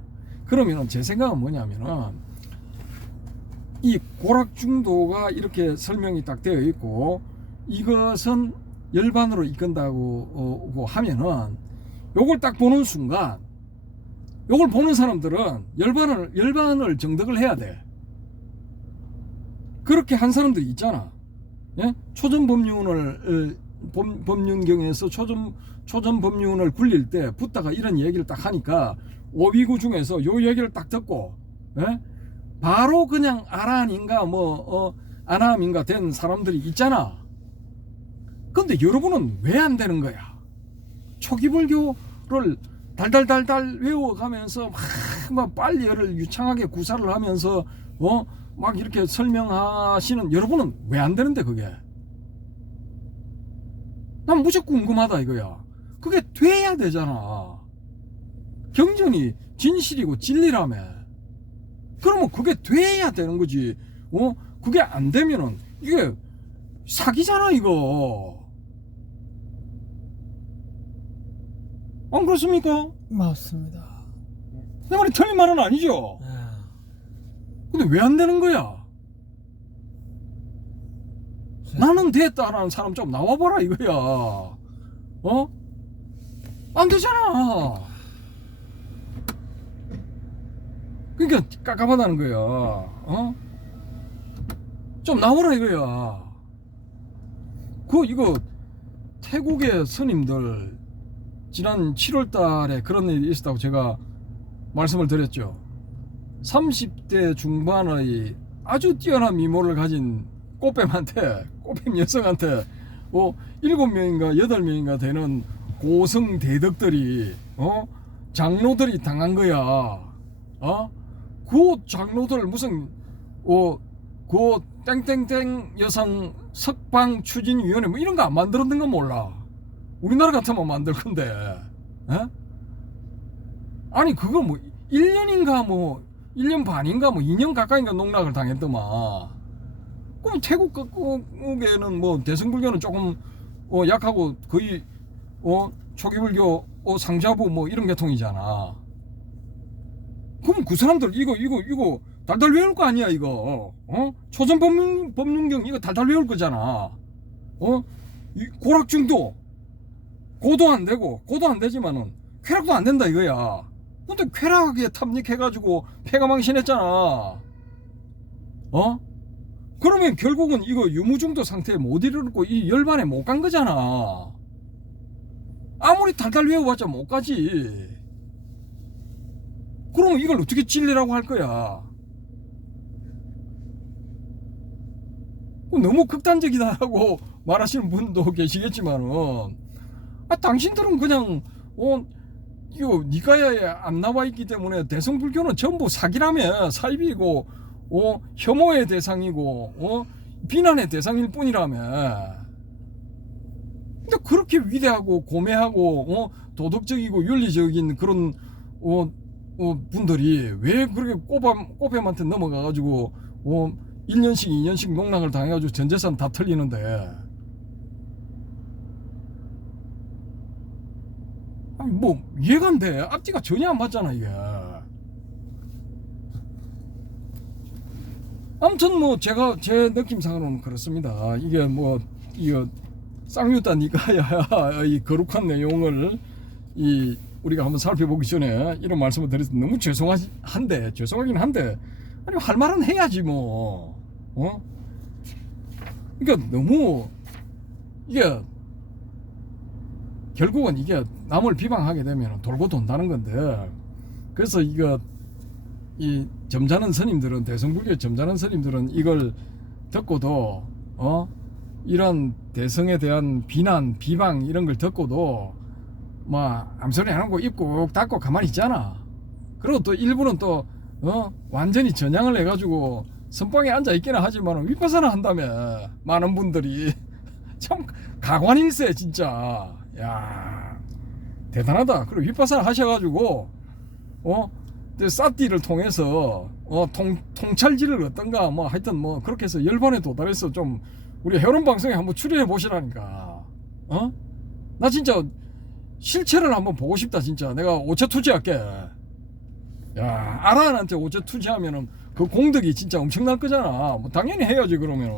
그러면 제 생각은 뭐냐면은, 이 고락 중도가 이렇게 설명이 딱 되어 있고, 이것은 열반으로 이끈다고 하면은, 요걸 딱 보는 순간, 요걸 보는 사람들은 열반을 정득을 해야 돼. 그렇게 한 사람들이 있잖아. 예? 법륜경에서 초전 법륜을 굴릴 때 붓다가 이런 얘기를 딱 하니까 오비구 중에서 요 얘기를 딱 듣고, 예? 바로 그냥 아란인가 아남인가 된 사람들이 있잖아. 근데 여러분은 왜 안 되는 거야? 초기 불교를 달달달달 외워가면서 막 빨리를 유창하게 구사를 하면서 막 이렇게 설명하시는 여러분은 왜 안 되는데 그게? 난 무척 궁금하다 이거야. 그게 돼야 되잖아. 경전이 진실이고 진리라며. 그러면 그게 돼야 되는 거지. 그게 안 되면은 이게 사기잖아 이거. 안 그렇습니까? 맞습니다. 내 말이 틀린 말은 아니죠. 근데 왜 안 되는 거야? 나는 됐다라는 사람 좀 나와봐라 이거야. 안 되잖아. 그러니까 깝깝하다는 거야. 좀 나오라 이거야. 이거 태국의 스님들 지난 7월 달에 그런 일이 있었다고 제가 말씀을 드렸죠. 30대 중반의 아주 뛰어난 미모를 가진 꽃뱀 여성한테 7명인가 8명인가 되는 고성 대덕들이 장로들이 당한 거야. 그 장로들 무슨 그 땡땡땡 여성 석방 추진위원회 뭐 이런 거 안 만들었는 건 몰라. 우리나라 같으면 만들 건데. 아니 그거 1년인가 1년 반인가 2년 가까이인가 농락을 당했더만. 그럼 태국 쪽에는 대승불교는 조금 약하고 거의 초기불교 상자부 이런 계통이잖아. 그럼 그 사람들 이거 달달 외울 거 아니야 이거. 초전 법륜경 이거 달달 외울 거잖아. 고락중도 고도 안 되지만은 쾌락도 안 된다 이거야. 근데 쾌락에 탐닉해가지고 폐가망신했잖아. 그러면 결국은 이거 유무중도 상태에 못 이르고 이 열반에 못 간 거잖아. 아무리 달달 외워봤자 못 가지. 그러면 이걸 어떻게 진리라고 할 거야? 너무 극단적이다라고 말하시는 분도 계시겠지만은, 당신들은 그냥 이거 니까야에 안 나와 있기 때문에 대성불교는 전부 사기라며 사입이고 혐오의 대상이고 비난의 대상일 뿐이라며. 근데 그렇게 위대하고 고매하고 도덕적이고 윤리적인 그런 분들이 왜 그렇게 꼬뱀한테 넘어가가지고 1년씩 2년씩 농락을 당해가지고 전 재산 다 털리는데, 아니 뭐 이해가 안 돼. 앞뒤가 전혀 안 맞잖아 이게. 아무튼 뭐 제가 제 느낌상으로는 그렇습니다. 이게 뭐 이거 쌍유다 니까야 이 거룩한 내용을 우리가 한번 살펴보기 전에 이런 말씀을 드려서 너무 죄송하긴 한데 아니 할 말은 해야지 뭐. 그러니까 너무 이게 결국은 이게 남을 비방하게 되면 돌고 돈다는 건데, 그래서 이거 이 점잖은 스님들은, 대성불교 점잖은 스님들은 이걸 듣고도 이런 대성에 대한 비난, 비방 이런 걸 듣고도 막 암소리 안 하고 입 꼭 닫고 가만히 있잖아. 그리고 또 일부는 또 완전히 전향을 해가지고 선방에 앉아 있기는 하지만 윗바사나 한다며 많은 분들이. 참 가관일세 진짜. 야 대단하다. 그리고 윗바사나 하셔가지고 싸띠를 통해서 통찰지를 어떤가 뭐 하여튼 뭐 그렇게 해서 열반에 도달해서 좀 우리 해론 방송에 한번 출연해 보시라니까. 나 진짜 실체를 한번 보고 싶다 진짜. 내가 5차 투지할게. 야 아라한테 5차 투지하면은 그 공덕이 진짜 엄청날 거잖아. 뭐 당연히 해야지 그러면은.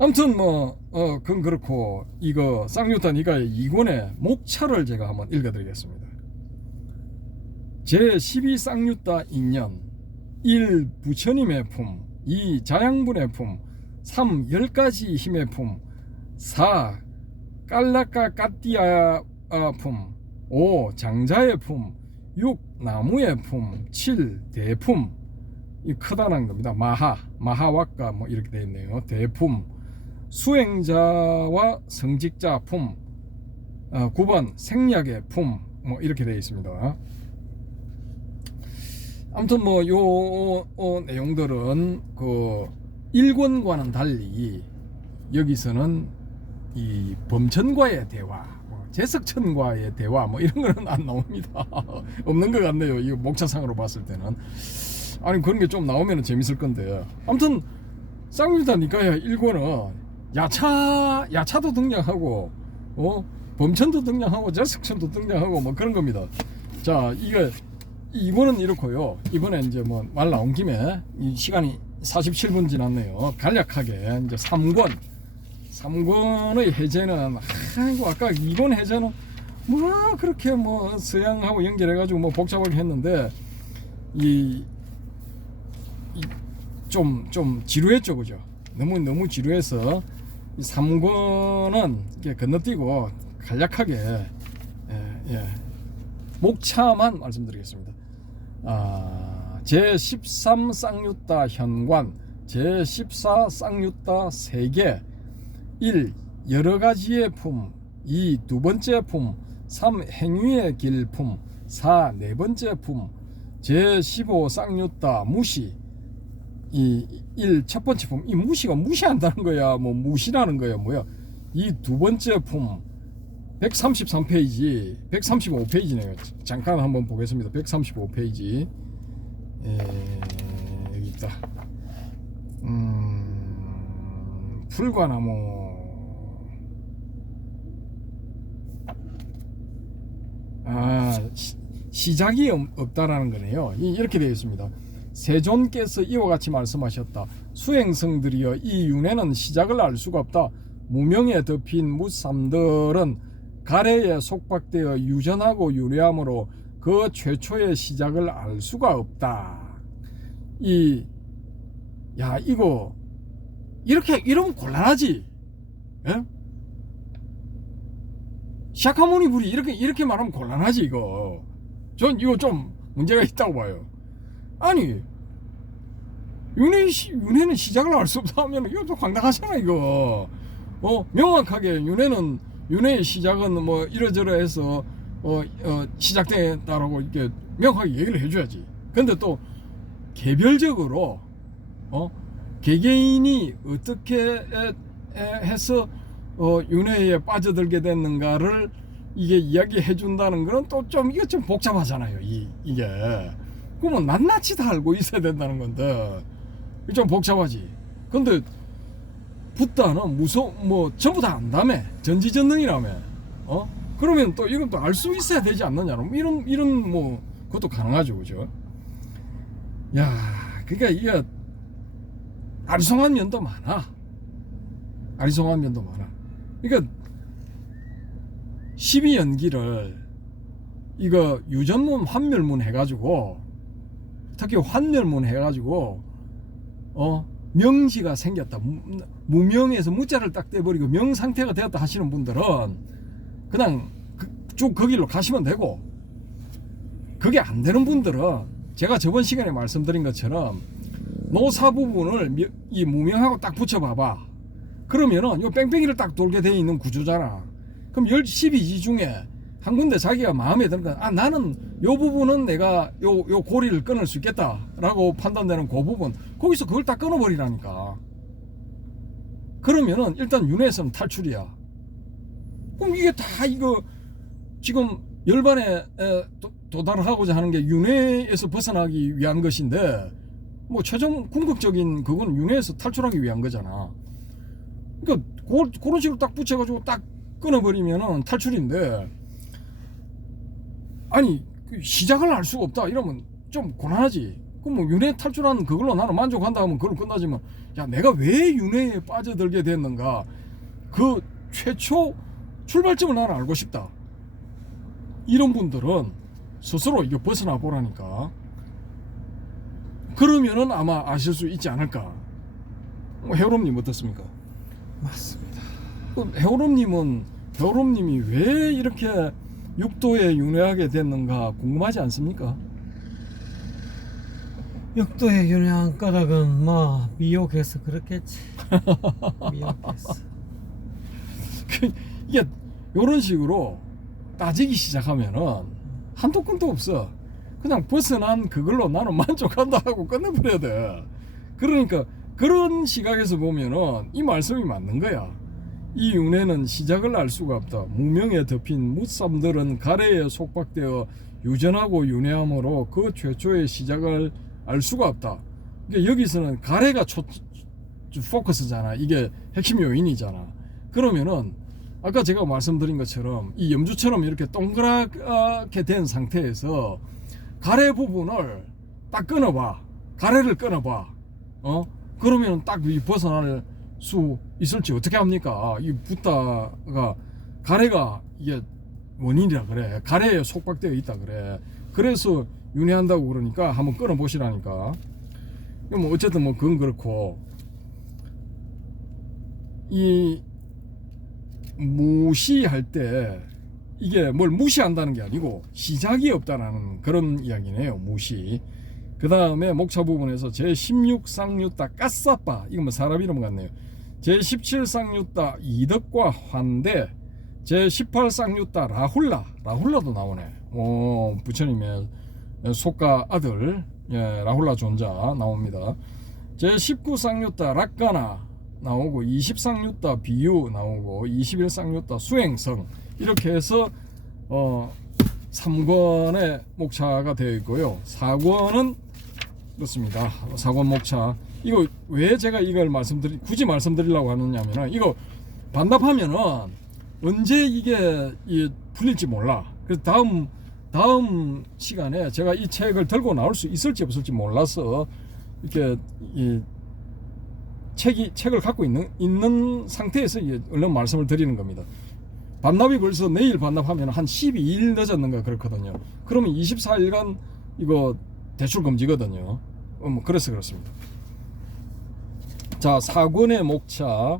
아무튼 뭐 그건 그렇고 이거 쌍유타 니까의 2권의 목차를 제가 한번 읽어드리겠습니다. 제12 쌍유타 인연 1. 부처님의 품 2. 자양분의 품 3. 10가지 힘의 품 4. 깔라까 까띠아 품 5. 장자의 품 6. 나무의 품 7. 대품. 이 크다는 겁니다. 마하와까 뭐 이렇게 되어 있네요. 대품. 수행자와 성직자 품 9번 생략의 품 뭐 이렇게 되어 있습니다. 아무튼 뭐 요 내용들은 그 1권과는 달리 여기서는 이 범천과의 대화, 제석천과의 대화 뭐 이런 거는 안 나옵니다. 없는 것 같네요. 이 목차상으로 봤을 때는. 아니 그런 게 좀 나오면 재밌을 건데. 아무튼 쌍유타 니까야 1권은 야차도 등장하고 범천도 등장하고 제석천도 등장하고 뭐 그런 겁니다. 자 이게 이번은 이렇고요. 이번에 이제 뭐 말 나온 김에 이 시간이 47분 지났네요. 간략하게 이제 3권의 해제는 아이고 아까 2권 해제는 뭐 그렇게 뭐 서양하고 연결해가지고 뭐 복잡하게 했는데 좀 지루했죠, 그죠? 너무 지루해서 이 3권은 이렇게 건너뛰고 간략하게 목차만 말씀드리겠습니다. 제13 쌍유타 현관, 제14 쌍유타 세계 1. 여러가지의 품 2. 두번째 품 3. 행위의 길 품 4. 네번째 품 제15 쌍유타 무시 1. 첫번째 품. 이 무시가 무시한다는 거야 뭐 무시라는 거야 뭐야. 이 두번째 품 133페이지 135페이지네요 잠깐 한번 보겠습니다. 135페이지 여기 있다. 풀과나무 시작이 없다라는 거네요. 이렇게 되어 있습니다. 세존께서 이와 같이 말씀하셨다. 수행성들이여 이 윤회는 시작을 알 수가 없다. 무명에 덮인 무삼들은 가래에 속박되어 유전하고 유래함으로 그 최초의 시작을 알 수가 없다. 이거 이렇게 이러면 곤란하지. 예? 샤카모니 불이 이렇게 말하면 곤란하지 이거. 전 이거 좀 문제가 있다고 봐요. 아니 윤회는 시작을 알 수 없다 하면 이거 좀 황당하잖아 이거. 명확하게 윤회는 윤회의 시작은 뭐 이러저러해서 시작됐다라고 이렇게 명확하게 얘기를 해줘야지. 근데 또 개별적으로 개개인이 어떻게 해서 윤회에 빠져들게 됐는가를 이게 이야기해 준다는 거는 또 좀 이게 좀 복잡하잖아요. 이게 그러면 낱낱이 다 알고 있어야 된다는 건데 좀 복잡하지. 근데 붓다는 뭐 전부 다 안다며, 전지전능이라며. 그러면 또 이건 또 알 수 있어야 되지 않느냐. 이런 뭐 그것도 가능하죠, 그죠? 야, 그러니까 이게 아리송한 면도 많아. 아리송한 면도 많아. 그러니까 12연기를 이거 유전문 환멸문 해가지고, 특히 환멸문 해가지고 명지가 생겼다, 무명에서 무자를 딱 떼버리고 명 상태가 되었다 하시는 분들은 그냥 쭉 그 길로 가시면 되고, 그게 안 되는 분들은 제가 저번 시간에 말씀드린 것처럼 노사 부분을 이 무명하고 딱 붙여봐봐. 그러면은 요 뺑뺑이를 딱 돌게 돼 있는 구조잖아. 그럼 12지 중에 한 군데 자기가 마음에 드는 건, 나는 요 부분은 내가 요 고리를 끊을 수 있겠다라고 판단되는 그 부분, 거기서 그걸 딱 끊어버리라니까. 그러면은 일단 윤회에서는 탈출이야. 그럼 이게 다 이거 지금 열반에 도달하고자 하는 게 윤회에서 벗어나기 위한 것인데, 뭐 최종 궁극적인 그건 윤회에서 탈출하기 위한 거잖아. 그러니까 그런 식으로 딱 붙여가지고 딱 끊어버리면은 탈출인데, 아니 시작을 알 수가 없다 이러면 좀 곤란하지. 그럼 뭐 윤회 탈출하는 그걸로 나는 만족한다 하면 그걸로 끝나지만, 야 내가 왜 윤회에 빠져들게 됐는가, 그 최초 출발점을 나는 알고 싶다. 이런 분들은 스스로 이거 벗어나 보라니까. 그러면은 아마 아실 수 있지 않을까. 해오롬님 어떻습니까? 맞습니다. 해오롬님이 왜 이렇게 육도에 윤회하게 됐는가 궁금하지 않습니까? 육도에 윤회한 까닭은 뭐 미혹해서 그렇겠지. 미혹해서. 이게 이런 식으로 따지기 시작하면은 한도 끝도 없어. 그냥 벗어난 그걸로 나는 만족한다 하고 끝내버려야 돼. 그러니까 그런 시각에서 보면은 이 말씀이 맞는 거야. 이 윤회는 시작을 알 수가 없다. 무명에 덮인 묻삼들은 가래에 속박되어 유전하고 윤회함으로 그 최초의 시작을 알 수가 없다. 그러니까 여기서는 가래가 포커스잖아. 이게 핵심 요인이잖아. 그러면은 아까 제가 말씀드린 것처럼 이 염주처럼 이렇게 동그랗게 된 상태에서 가래 부분을 딱 끊어봐. 가래를 끊어봐. 그러면 딱 벗어날 수 있을지 어떻게 합니까? 이 붓다가 가래가 이게 원인이라 그래. 가래에 속박되어 있다 그래. 그래서 윤회한다고 그러니까 한번 끊어 보시라니까. 뭐 어쨌든 뭐 그건 그렇고, 이 무시할 때 이게 뭘 무시한다는 게 아니고 시작이 없다라는 그런 이야기네요. 무시. 그 다음에 목차 부분에서 제16쌍유따 까싸빠, 이건 뭐 사람 이름 같네요. 제17쌍유따 이덕과 환대, 제18쌍유따 라훌라도 나오네. 부처님의 속가 아들, 라훌라 존자 나옵니다. 제19쌍유따 락가나 나오고, 20쌍유따 비유 나오고, 21쌍유따 수행성, 이렇게 해서 3권의 목차가 되어 있고요. 4권은 그렇습니다. 4권 목차. 이거 왜 제가 이걸 굳이 말씀드리려고 하느냐면은, 이거 반납하면은 언제 이게 풀릴지 몰라. 그래서 다음 시간에 제가 이 책을 들고 나올 수 있을지 없을지 몰라서 이렇게 책을 갖고 있는 상태에서 얼른 말씀을 드리는 겁니다. 반납이 벌써 내일 반납하면 한 12일 늦었는가 그렇거든요. 그러면 24일간 이거 대출 금지거든요. 그래서 그렇습니다. 자, 4권의 목차,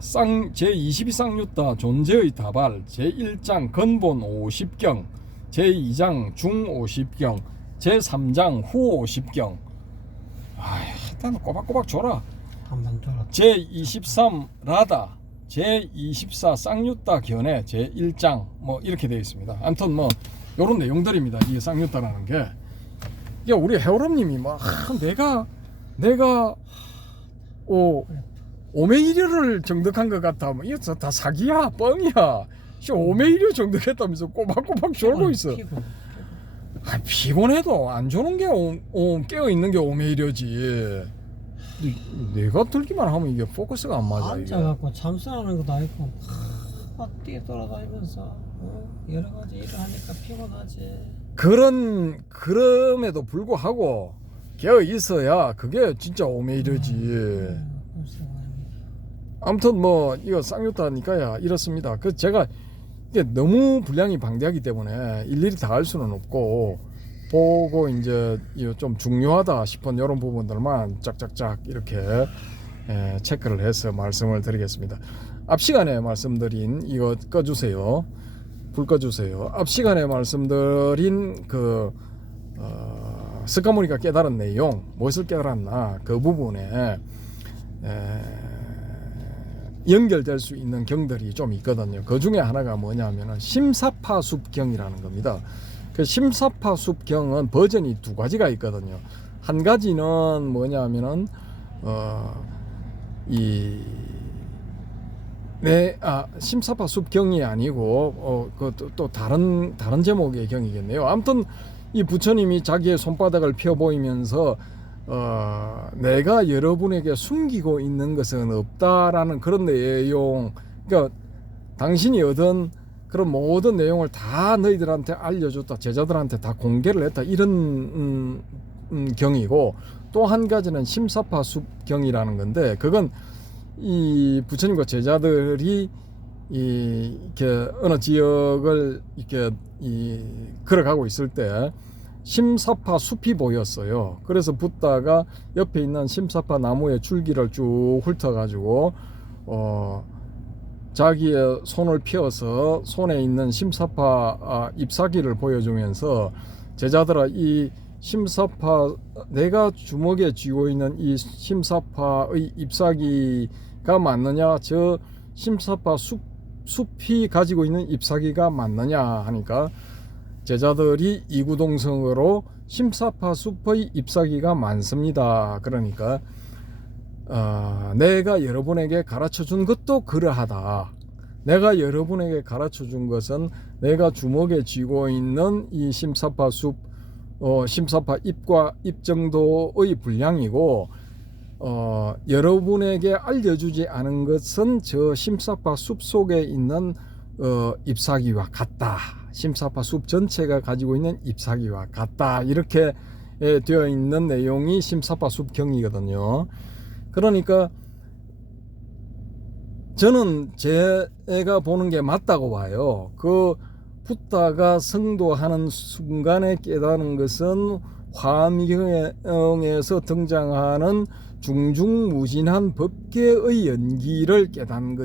제22쌍유따 존재의 다발, 제1장 근본 50경, 제2장 중 50경, 제3장 후 50경. 일단 꼬박꼬박 줘라. 한번 돌아. 제23 라다, 제24 쌍유타 견해 제1장 뭐 이렇게 되어 있습니다. 아무튼 뭐 요런 내용들입니다. 이 쌍유타라는 게 이게 우리 해오람님이 막 내가 오메이류를 정득한 것 같아. 뭐 이거 다 사기야, 뻥이야. 오메이류 정득했다면서 꼬박꼬박 졸고 있어. 피곤해도 안 조는 게 깨어 있는 게 오메이류지. 내가 들기만 하면 이게 포커스가 안 맞아. 앉아갖고 잠수하는 것도 아니고 뛰어돌아다니면서 여러 가지 일을 하니까 피곤하지. 그럼에도 불구하고 깨어 있어야 그게 진짜 오메이류지. 아무튼 뭐 이거 쌍유타니까야 이렇습니다. 그 제가 이게 너무 분량이 방대하기 때문에 일일이 다 할 수는 없고 보고 이제 이거 좀 중요하다 싶은 이런 부분들만 짝짝짝 이렇게 체크를 해서 말씀을 드리겠습니다. 앞 시간에 말씀드린 이거 꺼주세요. 불 꺼주세요. 앞 시간에 말씀드린 그 스카모니가 깨달은 내용, 무엇을 깨달았나 그 부분에 연결될 수 있는 경들이 좀 있거든요. 그 중에 하나가 뭐냐면은 심사파숲경이라는 겁니다. 그 심사파숲경은 버전이 두 가지가 있거든요. 한 가지는 뭐냐면은 심사파숲경이 아니고 또 다른 제목의 경이겠네요. 아무튼 이 부처님이 자기의 손바닥을 펴 보이면서 내가 여러분에게 숨기고 있는 것은 없다라는 그런 내용, 그러니까 당신이 얻은 그런 모든 내용을 다 너희들한테 알려줬다, 제자들한테 다 공개를 했다, 이런 경이고, 또 한 가지는 심사파숲경이라는 건데, 그건 이 부처님과 제자들이 이렇게 어느 지역을 이렇게 걸어가고 있을 때 심사파 숲이 보였어요. 그래서 붓다가 옆에 있는 심사파 나무의 줄기를 쭉 훑어가지고 자기의 손을 펴서 손에 있는 심사파 잎사귀를 보여주면서 제자들아, 이 심사파, 내가 주먹에 쥐고 있는 이 심사파의 잎사귀가 맞느냐, 저 심사파 숲이 가지고 있는 잎사귀가 맞느냐 하니까 제자들이 이구동성으로 심사파 숲의 잎사귀가 많습니다. 그러니까 내가 여러분에게 가르쳐 준 것도 그러하다. 내가 여러분에게 가르쳐 준 것은 내가 주먹에 쥐고 있는 이 심사파 숲, 심사파 잎과 잎 정도의 분량이고, 여러분에게 알려주지 않은 것은 저 심사파 숲 속에 있는 잎사귀와 같다. 심사파 숲 전체가 가지고 있는 잎사귀와 같다. 이렇게 되어 있는 내용이 심사파 숲 경이거든요. 그러니까 저는 제가 보는 게 맞다고 봐요. 그 붓다가 성도하는 순간에 깨달은 것은 화미경에서 등장하는 중중무진한 법계의 연기를 깨달은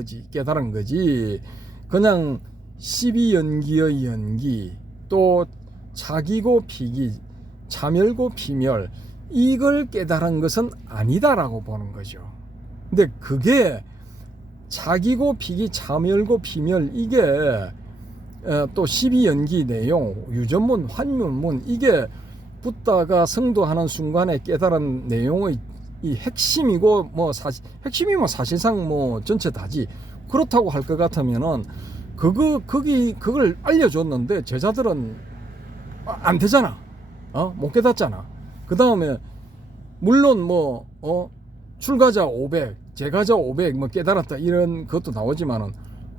거지. 그냥 12연기의 연기, 또 차기고 피기, 차멸고 피멸, 이걸 깨달은 것은 아니다라고 보는 거죠. 근데 그게 차기고 피기, 차멸고 피멸, 이게 또 12연기 내용, 유전문, 환문문, 이게 붓다가 성도하는 순간에 깨달은 내용의 이 핵심이고, 핵심이면 사실상 전체 다지. 그렇다고 할 것 같으면은 그걸 알려줬는데 제자들은 안 되잖아. 못 깨닫잖아. 그 다음에 물론 출가자 500, 제가자 500 깨달았다 이런 것도 나오지만은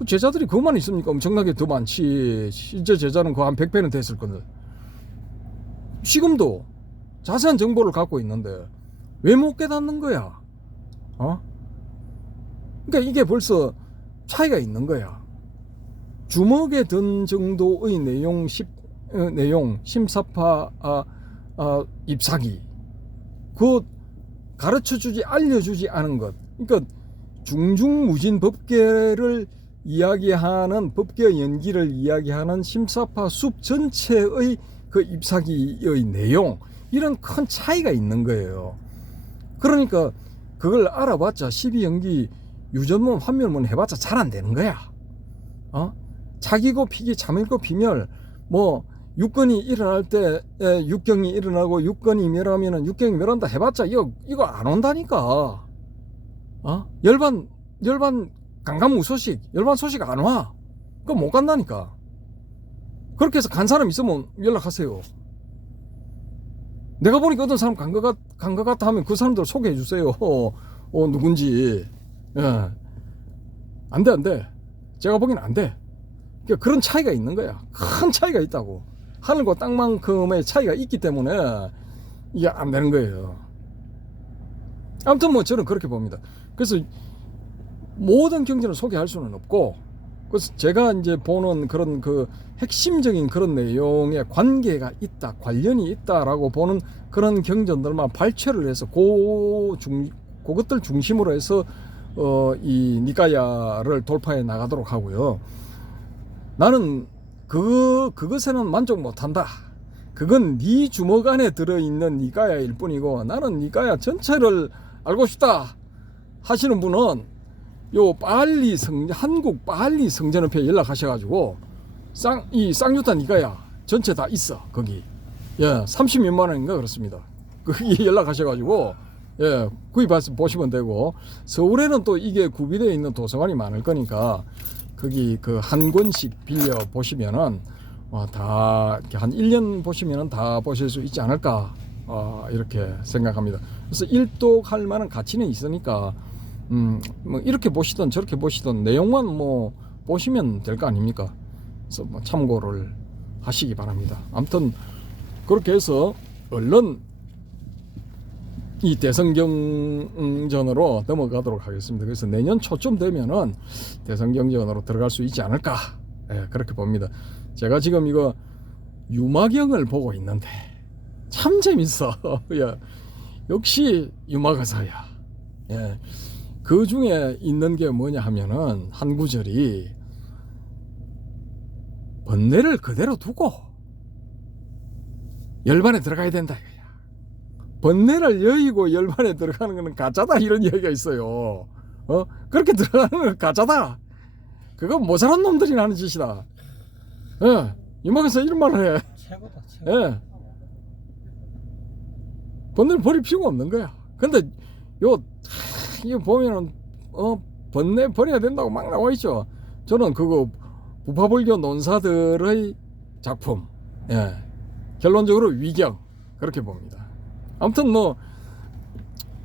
제자들이 그것만 있습니까? 엄청나게 더 많지. 실제 제자는 그 한 100배는 됐을 건데. 지금도 자세한 정보를 갖고 있는데 왜 못 깨닫는 거야? 그러니까 이게 벌써 차이가 있는 거야. 주먹에 든 정도의 내용 심사파 잎사귀, 그 가르쳐주지, 알려주지 않은 것. 그러니까 중중무진 법계를 이야기하는, 법계 연기를 이야기하는 심사파 숲 전체의 그 잎사귀의 내용, 이런 큰 차이가 있는 거예요. 그러니까 그걸 알아봤자 12연기 유전문 환멸문 해봤자 잘 안 되는 거야. 자기고 피기 자멸고 비멸 뭐 육건이 일어날 때 육경이 일어나고 육건이 멸하면은 육경이 멸한다 해봤자 이거 안 온다니까. 열반 강간무소식 열반 소식 안 와. 그거 못 간다니까. 그렇게 해서 간 사람 있으면 연락하세요. 내가 보니까 어떤 사람 간 것 같다 하면 그 사람들 소개해 주세요. 누군지. 예. 안 돼. 제가 보기엔 안 돼. 그러니까 그런 차이가 있는 거야. 큰 차이가 있다고. 하늘과 땅만큼의 차이가 있기 때문에 이게 안 되는 거예요. 아무튼 뭐 저는 그렇게 봅니다. 그래서 모든 경전을 소개할 수는 없고, 그래서 제가 이제 보는 그런 그 핵심적인 그런 내용에 관계가 있다, 관련이 있다라고 보는 그런 경전들만 발췌를 해서 그것들 중심으로 해서 이 니까야를 돌파해 나가도록 하고요. 나는 그것에는 만족 못한다. 그건 네 주먹 안에 들어있는 니까야일 뿐이고 나는 니까야 전체를 알고 싶다 하시는 분은 요 한국 빨리 성전협회에 연락하셔가지고 이 쌍유타 니까야 전체 다 있어 거기. 예, 30몇만 원인가 그렇습니다. 거기 연락하셔가지고 예, 구입해서 보시면 되고, 서울에는 또 이게 구비되어 있는 도서관이 많을 거니까 거기 그 한 권씩 빌려 보시면은 다 이렇게 한 1년 보시면은 다 보실 수 있지 않을까 이렇게 생각합니다. 그래서 일독할 만한 가치는 있으니까 뭐 이렇게 보시든 저렇게 보시든 내용만 뭐 보시면 될 거 아닙니까? 그래서 뭐 참고를 하시기 바랍니다. 아무튼 그렇게 해서 얼른 이 대성경전으로 넘어가도록 하겠습니다. 그래서 내년 초쯤 되면은 대성경전으로 들어갈 수 있지 않을까, 예, 그렇게 봅니다. 제가 지금 이거 유마경을 보고 있는데 참 재밌어. 예, 역시 유마가사야. 예, 그 중에 있는 게 뭐냐 하면은 한 구절이 번뇌를 그대로 두고 열반에 들어가야 된다. 번뇌를 여의고 열반에 들어가는 것은 가짜다 이런 이야기가 있어요. 그렇게 들어가는 건 가짜다. 그건 모자란 놈들이 하는 짓이다. 예, 유마가사 이런 말을 해. 최고다 최고. 예, 번뇌를 버릴 필요가 없는 거야. 근데 이거 보면은 번뇌 버려야 된다고 막 나와 있죠. 저는 그거 부파불교 논사들의 작품, 예, 결론적으로 위경 그렇게 봅니다. 아무튼 뭐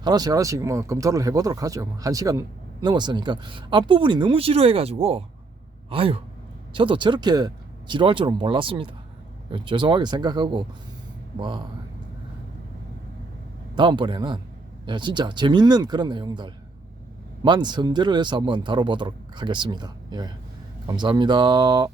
하나씩 뭐 검토를 해보도록 하죠. 1시간 넘었으니까 앞부분이 너무 지루해가지고 저도 저렇게 지루할 줄은 몰랐습니다. 죄송하게 생각하고 뭐 다음번에는 진짜 재밌는 그런 내용들만 선별을 해서 한번 다뤄보도록 하겠습니다. 예, 감사합니다.